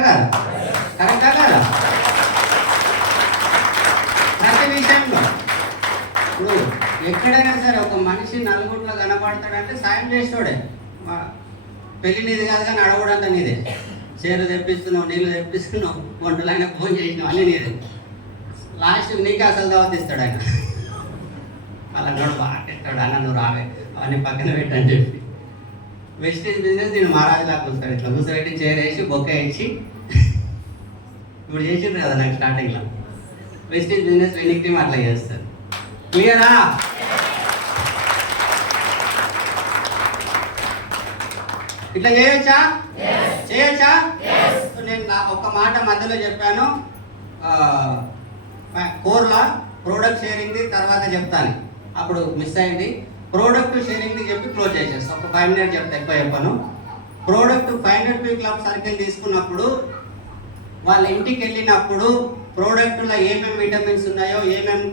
కాదా? ప్రతి విషయంలో ఇప్పుడు ఎక్కడైనా సరే ఒక మనిషి నలుగురిలో కనపడతాడంటే సాయం చేసేవాడే. పెళ్లి నీది కాదు కానీ అడగడంతా నీదే. చీర తెప్పిస్తున్నావు, నీళ్ళు తెప్పిస్తున్నావు, వంటలు ఆయన ఫోన్ చేసినావు, అన్నీ నీదే. లాస్ట్ నీకే అసలు దావతిస్తాడు ఆయన. అలా నోడు బాగా ఇస్తాడు, అన్న నువ్వు రావే అవన్నీ పక్కన పెట్టని చెప్పి. వెస్టేజ్ బిజినెస్ నేను మహారాజులాగా కూర్తాడు. ఇట్లా కూర్చోబెట్టి చైర్ వేసి బొక్క ఇచ్చి ఇప్పుడు చేసిండ్రు కదా నాకు స్టార్టింగ్లో. వెస్టేజ్ బిజినెస్ విన్నింగ్ టీమ్ అట్లా చేస్తారు. క్లియరా? ఇట్లా చేయొచ్చా? చేయొచ్చా? నేను ఒక మాట మధ్యలో చెప్పాను, కోర్లా ప్రోడక్ట్ షేరింగ్ది తర్వాత చెప్తాను, అప్పుడు మిస్ అయింది. ప్రోడక్ట్ షేరింగ్ది చెప్పి క్లోజ్ చేసేస్తాను. ఒక 5 minutes చెప్తా, ఎక్కువ చెప్పాను. ప్రోడక్ట్ 500 క్లబ్ సర్కిల్ తీసుకున్నప్పుడు వాళ్ళ ఇంటికి వెళ్ళినప్పుడు ప్రోడక్ట్లో ఏమేమి విటమిన్స్ ఉన్నాయో, ఏమేమి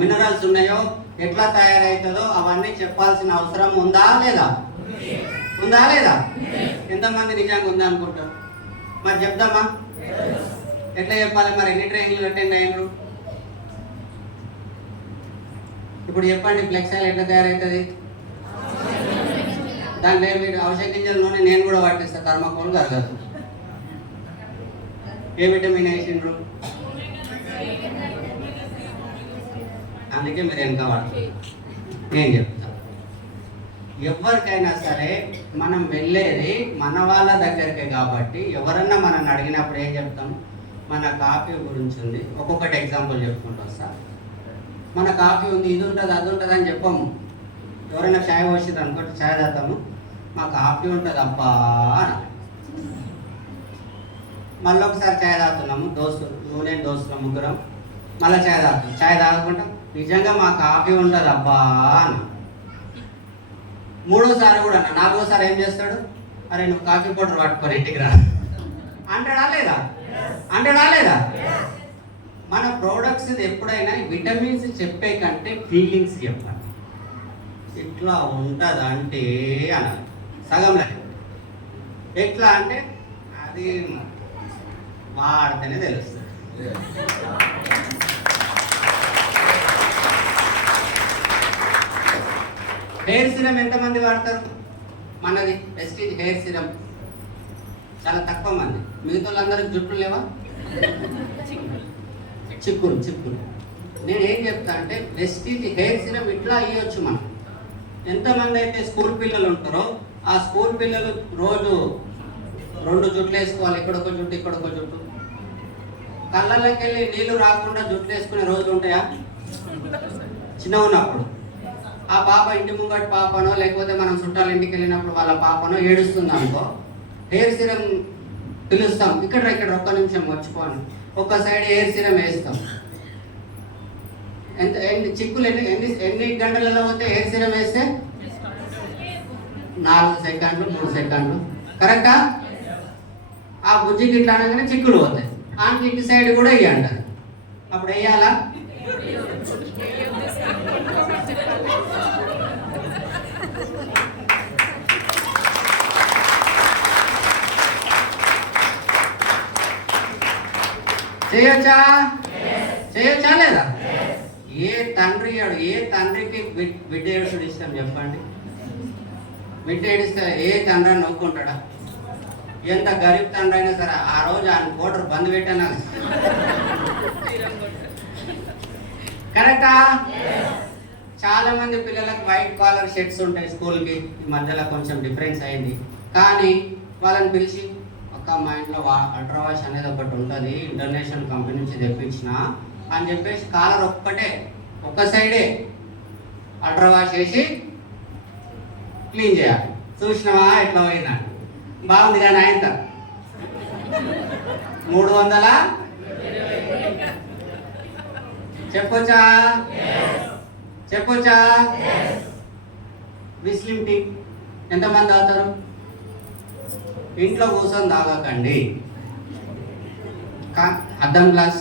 మినరల్స్ ఉన్నాయో, ఎట్లా తయారవుతుందో అవన్నీ చెప్పాల్సిన అవసరం ఉందా లేదా? ఉందా లేదా? ఎంతమంది నిజంగా ఉందా అనుకుంటారు? మరి చెప్దామా? ఎట్లా చెప్పాలి మరి? ఎన్ని ట్రైనింగ్లు అటెండ్ అయ్యారు? ఇప్పుడు చెప్పండి, ఫ్లెక్స్ ఆయిల్ ఎట్లా తయారవుతుంది? దాంట్లో మీరు ఔషధ గింజల నూనె నేను కూడా పట్టిస్తాను, థర్మాకోల్ కరగదు. ఏ విటమిన్ వేసిండ్రు? అందుకే మీరు వెనక వాడుతుంది. నేను చెప్తాను, ఎవరికైనా సరే మనం వెళ్ళేది మన వాళ్ళ దగ్గరికే కాబట్టి ఎవరన్నా మనం అడిగినప్పుడు ఏం చెప్తాం? మన కాఫీ గురించి ఉంది. ఒక్కొక్కటి ఎగ్జాంపుల్ చెప్పుకుంటూ వస్తా. మన కాఫీ ఉంది, ఇది ఉంటుంది, అది ఉంటుంది అని చెప్పాము. ఎవరైనా ఛాయ్ పోసింది అనుకుంటే ఛాయ్ తాగుతాము, మా కాఫీ ఉంటుంది అబ్బా అని. మళ్ళీ ఒకసారి ఛాయ్ తాగుతున్నాము, నేను దోస్తులు ముగ్గురం, మళ్ళీ ఛాయ్ తాగుతాం. ఛాయ్ తాగకుండా నిజంగా మా కాఫీ ఉంటుంది అబ్బా అని. మూడోసారి కూడా అన్న, నాలుగోసారి ఏం చేస్తాడు? అరే నువ్వు కాఫీ పౌడర్ పట్టుకొని ఇంటికి రా అంటాడా లేదా? అంటాడా లేదా? మన ప్రోడక్ట్స్ ఎప్పుడైనా విటమిన్స్ చెప్పే కంటే ఫీలింగ్స్ చెప్పాలి. ఇట్లా ఉంటుంది అంటే అనాలి, సగం లేదు. ఎట్లా అంటే అది వాడితేనే తెలుస్తుంది. హెయిర్ సిరమ్ ఎంతమంది వాడతారు? మనది ప్రెస్టీజ్ హెయిర్ సిరమ్ చాలా తక్కువ మంది. మిగతా వాళ్ళందరికి జుట్లు లేవా? చిక్కులు. నేను ఏం చెప్తా అంటే ప్రెస్టీజ్ హెయిర్ సిరమ్ ఇట్లా ఇవ్వచ్చు. మనం ఎంతమంది అయితే స్కూల్ పిల్లలు ఉంటారో ఆ స్కూల్ పిల్లలు రోజు 2 జుట్లు వేసుకోవాలి, ఇక్కడొక జుట్టు ఇక్కడొక జుట్టు. కళ్ళలోకి వెళ్ళి నీళ్లు రాకుండా జుట్లు వేసుకునే రోజులు ఉంటాయా? చిన్న ఉన్నప్పుడు ఆ పాప ఇంటి ముంగటి పాపనో లేకపోతే మనం చుట్టాల ఇంటికి వెళ్ళినప్పుడు వాళ్ళ పాపనో ఏడుస్తుంది అనుకో, హెయిర్ సిరం పిలుస్తాం, ఇక్కడ ఒక్క నిమిషం మర్చిపోను, ఒక సైడ్ హెయిర్ సిరం వేస్తాం. చిక్కులు ఎన్ని గంటలలో పోతే హెయిర్ సిరం వేస్తే 4 సెకండ్లు 3 సెకండ్లు, కరెక్టా? ఆ బుజ్జికి ఇట్లా అనగానే చిక్కులు పోతాయి. ఆమెకి ఇంటి సైడ్ కూడా వేయంటారు. అప్పుడు వేయాలా? చేయొచ్చా లేదా? ఏ తండ్రికి బిడ్డ ఏడుస్తుడు ఇష్టం చెప్పండి? బిడ్డ ఏడిస్తే ఏ తండ్రి నవ్వుకుంటాడా? ఎంత గరీబ్ తండ్రి అయినా సరే ఆ రోజు ఆయన కోటర్ బంద్ పెట్టాను. కరెక్టా? చాలా మంది పిల్లలకు వైట్ కాలర్ షర్ట్స్ ఉంటాయి స్కూల్కి. ఈ మధ్యలో కొంచెం డిఫరెన్స్ అయింది. కానీ వాళ్ళని పిలిచి, అక్క మా ఇంట్లో అల్ట్రా వాష్ అనేది ఒకటి ఉంటుంది, ఇంటర్నేషనల్ కంపెనీ నుంచి తెప్పించిన అని చెప్పేసి కాలర్ ఒక్క సైడే అల్ట్రా వాష్ చేసి క్లీన్ చేయాలి. చూసినావా ఎట్లా పోయినా? బాగుంది కానీ ఆయన 300 చెప్పొచ్చా? విస్లిమ్ టీ ఎంతమంది తాగుతారు? ఇంట్లో కూర్చొని తాగకండి. అద్దం గ్లాస్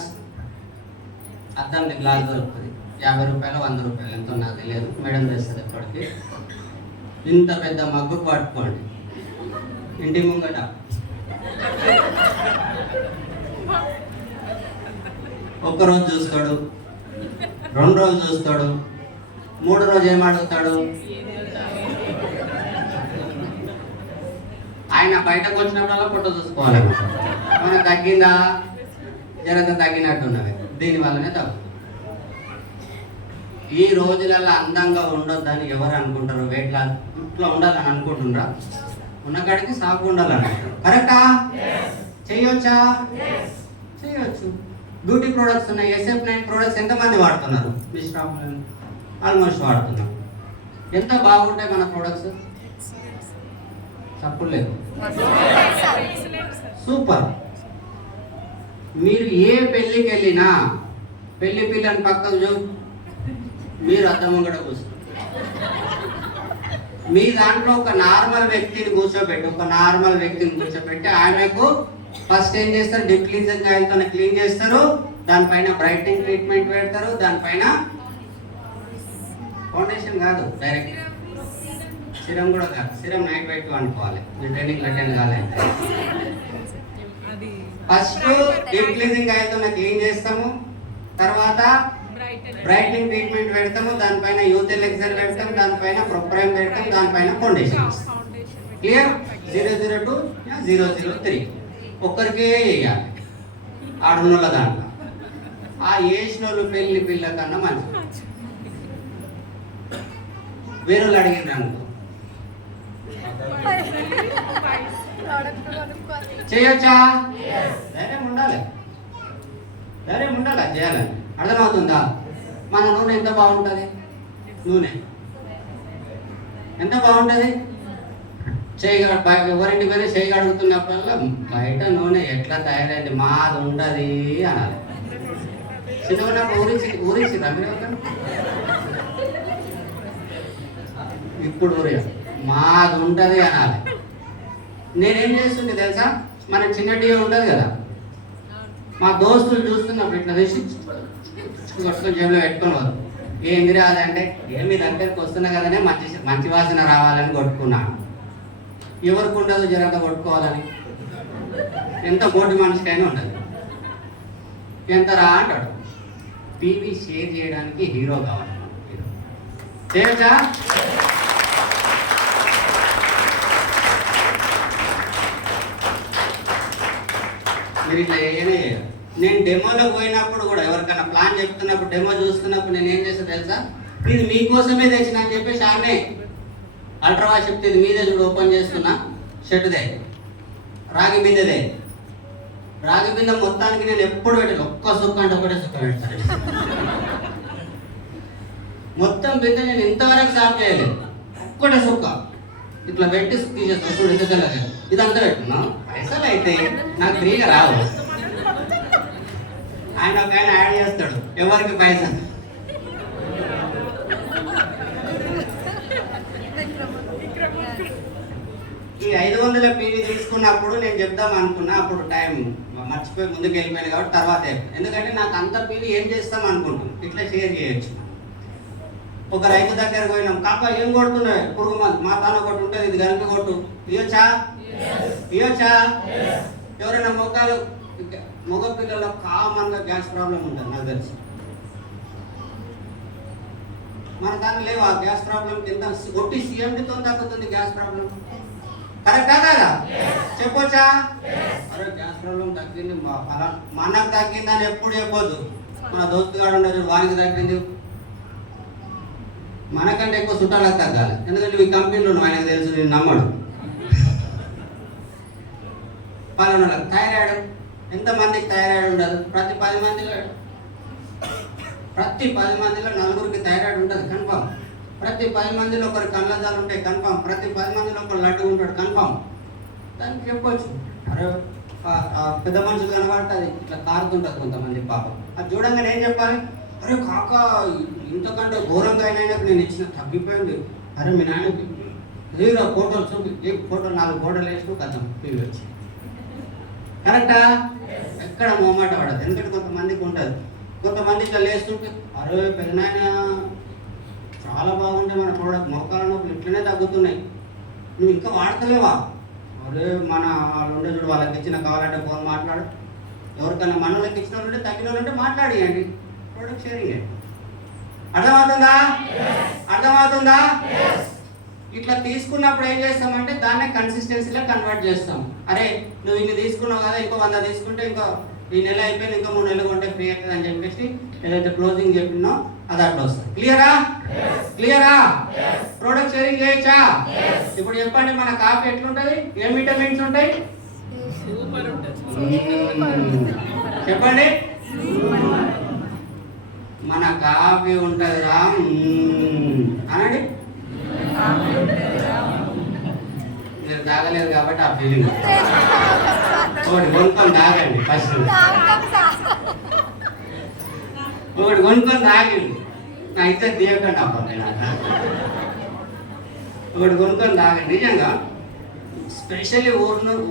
దొరుకుతుంది, 50 రూపాయలు 100 రూపాయలు ఎంతో నాకు తెలియదు, మేడం తెస్తుంది ఎప్పటికి. ఇంత పెద్ద మగ్గు పట్టుకోండి, ఇంటి ముంగట ఒక్కరోజు చూస్తాడు, 2 రోజులు చూస్తాడు, 3 రోజు ఏం అడుగుతాడు? ఆయన బయటకు వచ్చినప్పుడల్లా ఫోటో చూసుకోవాలి. మనకు తగ్గిందా? జరంత తగ్గినట్టున్నది. దీనివల్లనే తగ్గుతుంది. ఈ రోజులలో అందంగా ఉండొద్దని ఎవరు అనుకుంటారు? వెయిట్ లాస్ ఇట్లా ఉండాలని అనుకుంటున్నారా? ఉన్నకాడికి సాగు ఉండాలని. కరెక్టా? చేయొచ్చా? చేయొచ్చు. బ్యూటీ ప్రోడక్ట్స్ ఉన్నాయి. SF9 ప్రోడక్ట్స్ ఎంతమంది వాడుతున్నారు? ఆల్మోస్ట్ వాడుతున్నారు. ఎంత బాగుంటాయి మన ప్రోడక్ట్స్. తప్పులు లేదు. సూపర్. మీరు ఏ పెళ్ళికి వెళ్ళినా పెళ్లి పిల్లని పక్కకు చూ, మీరు అద్దం కూడా కూర్చుంటారు. మీ దాంట్లో ఒక నార్మల్ వ్యక్తిని కూర్చోబెట్టి ఆమెకు ఫస్ట్ ఏం చేస్తారు, డీప్ క్లీన్జింగ్ ఆయిల్తో క్లీన్ చేస్తారు, దానిపైన బ్రైట్నింగ్ ట్రీట్మెంట్ పెడతారు, దానిపైన ఫౌండేషన్ కాదు, డైరెక్ట్ సిరం కూడా కాదు, సిరం నైట్ వైట్ అనుకోవాలి. మీరు ట్రైనింగ్ అటెండ్ కాలేదు. ఫస్ట్ డీప్ క్లీన్జింగ్ ఆయిల్తో క్లీన్ చేస్తాము, తర్వాత బ్రైట్నింగ్ ట్రీట్మెంట్ పెడతాము, దానిపైన యూత్ ఎలెక్సర్ పెడతాం, దానిపైన ప్రొప్రైమ్ పెడతాం, దానిపైన ఫౌండేషన్. క్లియర్? 002 003 ఒక్కరికే వేయాలి ఆడున్నోళ్ళ దాంట్లో. ఆ వేసినోళ్ళు పెళ్లి పిల్ల కన్నా మంచి. వేరే అడిగింది అనుకో చేయొచ్చా? ధైర్యం ఉండాలి, చేయాలని. అర్థమవుతుందా? మన నూనె ఎంత బాగుంటుంది, ఎంత బాగుంటుంది. ఎవరింటి పైన చేయి అడుగుతున్నప్పుడల్లా బయట నూనె ఎట్లా తయారైంది మాది ఉంటుంది అనాలి. చిన్నప్పుడు ఊరించిరా మీరు? ఇప్పుడు మాది ఉంటుంది అనాలి. నేనేం చేస్తుండే తెలుసా, మన చిన్న టీవీ ఉంటుంది కదా, మా దోస్తులు చూస్తున్నప్పుడు ఇట్లా తీసి కొట్టుకొని జేబులో పెట్టుకొని వారు. ఏంది రాదంటే, మీ దగ్గరికి వస్తున్నా కదనే మంచి వాసన రావాలని కొట్టుకున్నాను. ఎవరికి ఉండదు జరంతా కొట్టుకోవాలని, ఎంత బోటి మనిషికైనా ఉండదు. ఎంత రా అంటాడు. టీవీ షేర్ చేయడానికి హీరో కావాలి. చేయొచ్చా? మీరు ఇట్లా ఏమీ. నేను డెమోలో పోయినప్పుడు కూడా ఎవరికైనా ప్లాన్ చెప్తున్నప్పుడు, డెమో చూస్తున్నప్పుడు నేను ఏం చేస్తా తెలుసా, ఇది మీకోసమే తెచ్చిన అని చెప్పేసి ఆమె అల్ట్రావాష్ చెప్తే ఇది మీదే చూడు, ఓపెన్ చేస్తున్నా, షర్టుదే, రాగి బిందెదే. రాగి బిందె మొత్తానికి నేను ఎప్పుడు పెట్టాను, ఒక్క సుక్క అంటే ఒకటే సుక్క పెడతాను. మొత్తం బిందె నేను ఇంతవరకు సాఫ్ చేయలేదు, ఒక్కటే సుక్క ఇట్లా పెట్టి తీసేస్తాను. చూడు ఎంత తెల్లగా ఇదంతా పెట్టుకున్నాం. పైసలు అయితే నాకు ఫ్రీగా రావు. ఆయన ఒక ఆయన యాడ్ చేస్తాడు, ఎవరికి పైసలు. ఈ 500 పీవీ తీసుకున్నప్పుడు నేను చెప్దాం అనుకున్నా, అప్పుడు టైం మర్చిపోయి ముందుకు వెళ్ళిపోయాను కాబట్టి తర్వాత. ఎందుకంటే నాకు అంత పీవీ ఏం చేస్తాం అనుకుంటున్నాను, ఇట్లా షేర్ చేయొచ్చు. ఒక రైతు దగ్గరకు పోయినాం, కాక ఏం కొడుతున్నాయి, పురుగు మందు, మా తాను ఒకటి ఉంటుంది, ఇది కలిపి కొట్టు, ఇవ్వచ్చా? ఎవరైనా మగ పిల్లల్లో కామన్గా గ్యాస్ ప్రాబ్లం ఉంటుంది నాకు తెలిసి. మన దాన్ని లేవు ఆ గ్యాస్ ప్రాబ్లం కింద. ఒట్టి CMDతో తగ్గుతుంది గ్యాస్ ప్రాబ్లం. కరెక్టా కదా? చెప్పొచ్చా? అరే గ్యాస్ ప్రాబ్లం తగ్గింది, మనకు తగ్గిందని ఎప్పుడు చెప్పొద్దు. మన దోస్తుగాడు ఉండదు, వానికి తగ్గింది. మనకంటే ఎక్కువ చుట్టాలకు తగ్గాలి. ఎందుకంటే ఈ కంపెనీలో ఆయనకు తెలుసు, నేను నమ్మడు. పలానా థైరాయిడ్, ఎంతమందికి థైరాయిడ్ ఉండదు? ప్రతి 10 మందిలో 9గురికి థైరాయిడ్ ఉంటుంది కన్ఫామ్. ప్రతి 10 మందిలో ఒకరు కళ్ళజాలు ఉంటాయి కన్ఫామ్. ప్రతి 10 మందిలో ఒకరు లడ్డు ఉంటాడు కన్ఫామ్. దానికి చెప్పొచ్చు, అరే పెద్ద మనుషులు కనబడుతుంది, ఇట్లా కారుతుంటుంది కొంతమంది పాపం. అది చూడంగానే ఏం చెప్పాలి, అరే కాక ఇంతకంటే ఘోరంగా అయినా నేను ఇచ్చిన తగ్గిపోయింది. అరే మీ నాయనకి ఇదిగా ఫోటోలు చూపి, ఫోటో 4 ఫోటోలు వేసుకు కథం టీవీ వచ్చి. కరెక్టా? ఎక్కడ మొహమాట పడదు. ఎందుకంటే కొంతమందికి ఉంటుంది, కొంతమంది ఇట్లా లేస్తుంటే అరే పెద్దనాయన చాలా బాగుండే మన ప్రోడక్ట్, మొక్కల నొప్పులు ఇట్లనే తగ్గుతున్నాయి, నువ్వు ఇంకా వాడతలేవా? అరే మన వాళ్ళు ఉండే చూడు, వాళ్ళకి ఇచ్చిన కావాలంటే ఫోన్ మాట్లాడు. ఎవరికైనా మనోళ్ళకి ఇచ్చిన వాళ్ళు ఉంటే తగ్గిన వాళ్ళు ఉంటే మాట్లాడియండి, ప్రోడక్ట్ షేరింగ్. అర్థమవుతుందా? ఇట్లా తీసుకున్నప్పుడు ఏం చేస్తామంటే దాన్నే కన్సిస్టెన్సీలో కన్వర్ట్ చేస్తాం. అరే నువ్వు ఇన్ని తీసుకున్నావు కదా, ఇంకో 100 తీసుకుంటే ఇంకో ఈ నెల అయిపోయింది, ఇంకో 3 నెలలు కొంటే ఫ్రీ అవుతుంది అని చెప్పేసి ఏదైతే క్లోజింగ్ చెప్పినో అది అట్లా వస్తుంది. క్లియరా? ప్రోడక్ట్ షేరింగ్ చేయొచ్చా? ఇప్పుడు చెప్పండి, మన కాఫీ ఎట్లుంటుంది, ఏం విటమిన్స్ ఉంటాయి చెప్పండి? మన కాఫీ ఉంటుంది రా అనండి. మీరు తాగలేదు కాబట్టి ఆ ఫీలింగ్. ఒకటి కొనుక్కొని తాగండి ఫస్ట్, ఒకటి కొనుక్కొని తాగండి, నా ఇద్దరు తీయకండి అబ్బాయి. ఒకటి కొనుక్కొని తాగండి. నిజంగా స్పెషల్లీ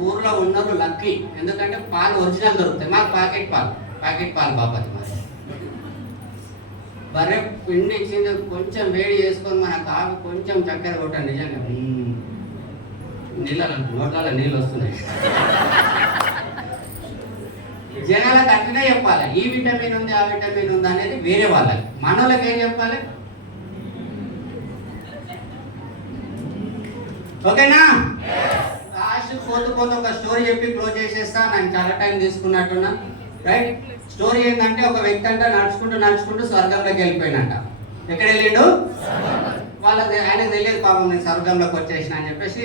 ఊర్లో ఉన్నారు లక్కీ, ఎందుకంటే పాలు ఒరిజినల్ దొరుకుతాయి. మాకు ప్యాకెట్ పాలు బాపతి మరి బర్రె పిండి ఇచ్చింది, కొంచెం వేడి చేసుకొని మన కాకు కొంచెం చక్కెర కొట్టండి. నిజంగా నోట్లలో నీళ్ళు వస్తున్నాయి. జనాలకు అట్లనే చెప్పాలి, ఈ విటమిన్ ఉంది ఆ విటమిన్ ఉంది అనేది వేరే వాళ్ళకి. మన వాళ్ళకి ఏం చెప్పాలి? ఓకేనా? లాస్ట్ పోతూ ఒక స్టోరీ చెప్పి క్లోజ్ చేసేస్తా. నేను చాలా టైం తీసుకున్నట్టున్నా. రైట్, స్టోరీ ఏంటంటే ఒక వ్యక్తి అంట నడుచుకుంటూ స్వర్గంలోకి వెళ్ళిపోయినట్ట. ఎక్కడ వెళ్ళిండు? ఆయనకు తెలియదు పాపం, నేను స్వర్గంలోకి వచ్చేసిన అని చెప్పేసి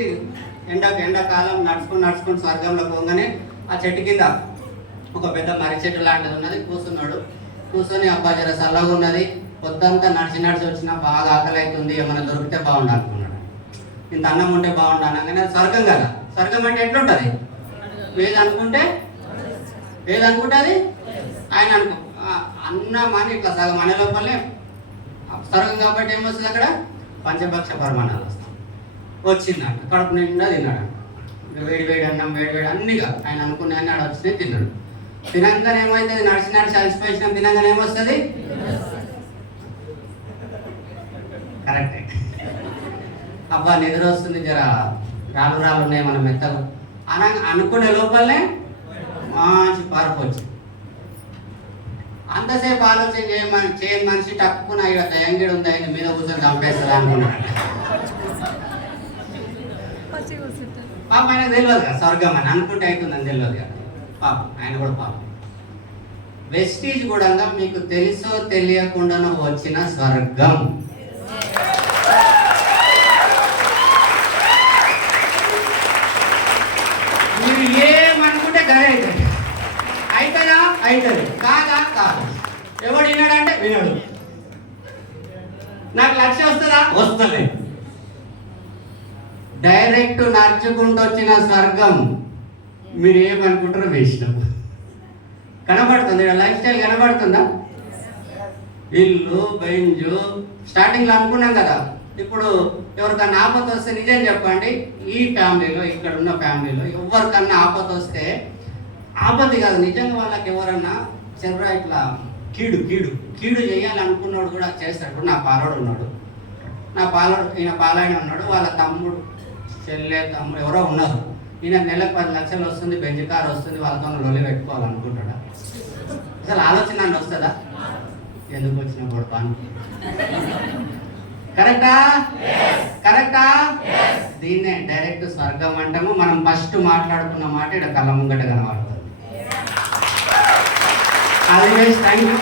ఎండాకాలం నడుచుకుంటూ స్వర్గంలోకి పోగానే ఆ చెట్టు కింద ఒక పెద్ద మర్రి చెట్టు లాంటిది ఉన్నది. కూర్చొని అబ్బా జర చల్లగా ఉన్నది, పొద్దంతా నడిచి వచ్చినా బాగా ఆకలి అవుతుంది, ఏమైనా దొరికితే బాగుండు అనుకున్నాడు. ఇంత అన్నం ఉంటే బాగుండు అనగానే స్వర్గం కదా. స్వర్గం అంటే ఎట్లుంటుంది? ఏదనుకుంటే అది ఆయన అన్నం అని ఇట్లా సగం అనే లోపలే స్వర్గం కాబట్టి ఏమొస్తుంది అక్కడ? పంచభక్ష పరమాణాలు వస్తాయి. వచ్చిందంట, కడుపు నిండా తిన్నాడు. వేడి అన్నం వేడి అన్నిగా ఆయన అనుకునే అన్ని ఆడ వచ్చినాయి తిన్నాడు. తినంగానే ఏమవుతుంది? నడిచి అలసిపోయిన తినంగానే ఏమొస్తుంది? కరెక్టే. అబ్బా నిద్ర వస్తుంది, జర రాళ్ళు ఉన్నాయి మన మెత్తలు అనుకునే లోపలనే మంచి పారిపోవచ్చు. అంతసేపు ఆలోచన చేయని మనిషి టక్కున దయంగిడి ఉంది, ఆయన మీద కూర్చొని చంపేస్తుంది అనుకున్నాడు. పాప ఆయనకు తెలియదు కదా స్వర్గం అని, అనుకుంటే అవుతుందని తెలియదు కదా పాపం. ఆయన కూడా పాపం. వెస్టీజ్ కూడా మీకు తెలుసో తెలియకుండానో వచ్చిన స్వర్గం. మీరు ఏమనుకుంటే గదే అవుతుందా? అవుతుంది. కాదు. ఎవడు విన్నాడంటే వినడు. నాకు లక్ష్యం వస్తుందా? వస్తలే. డైరెక్ట్ నడుచుకుంటూ వచ్చిన స్వర్గం మీరు ఏమనుకుంటారో వేసినాం. కనబడుతుంది, లైఫ్ స్టైల్ కనబడుతుందా? ఇల్లు బెంజు స్టార్టింగ్లో అనుకున్నాం కదా. ఇప్పుడు ఎవరికన్నా ఆపద వస్తే నిజం చెప్పండి, ఈ ఫ్యామిలీలో ఇక్కడ ఉన్న ఫ్యామిలీలో ఎవరికన్నా ఆపద వస్తే, ఆపద కాదు నిజంగా వాళ్ళకి ఎవరన్నా చెర్ర ఇట్లా కీడు చేయాలనుకున్నాడు కూడా చేస్తాడు. నా పాలోడు ఉన్నాడు, ఈయన పాలాయన ఉన్నాడు, వాళ్ళ తమ్ముడు తమ్ముడు ఎవరో ఉన్నారు. ఈయన నెలకు 10 లక్షలు వస్తుంది, బెంచ్ కార్ వస్తుంది, వాళ్ళతో లొల్లి పెట్టుకోవాలనుకుంటాడా? అసలు ఆలోచన వస్తుందా? ఎందుకు వచ్చిన కొడతాను? కరెక్టా? దీన్నే డైరెక్ట్ స్వర్గం అంటాము. మనం ఫస్ట్ మాట్లాడుకున్న మాట ఇక్కడ కళ్ళ ముంగట కనబడుతుంది. అది థ్యాంక్ యూ.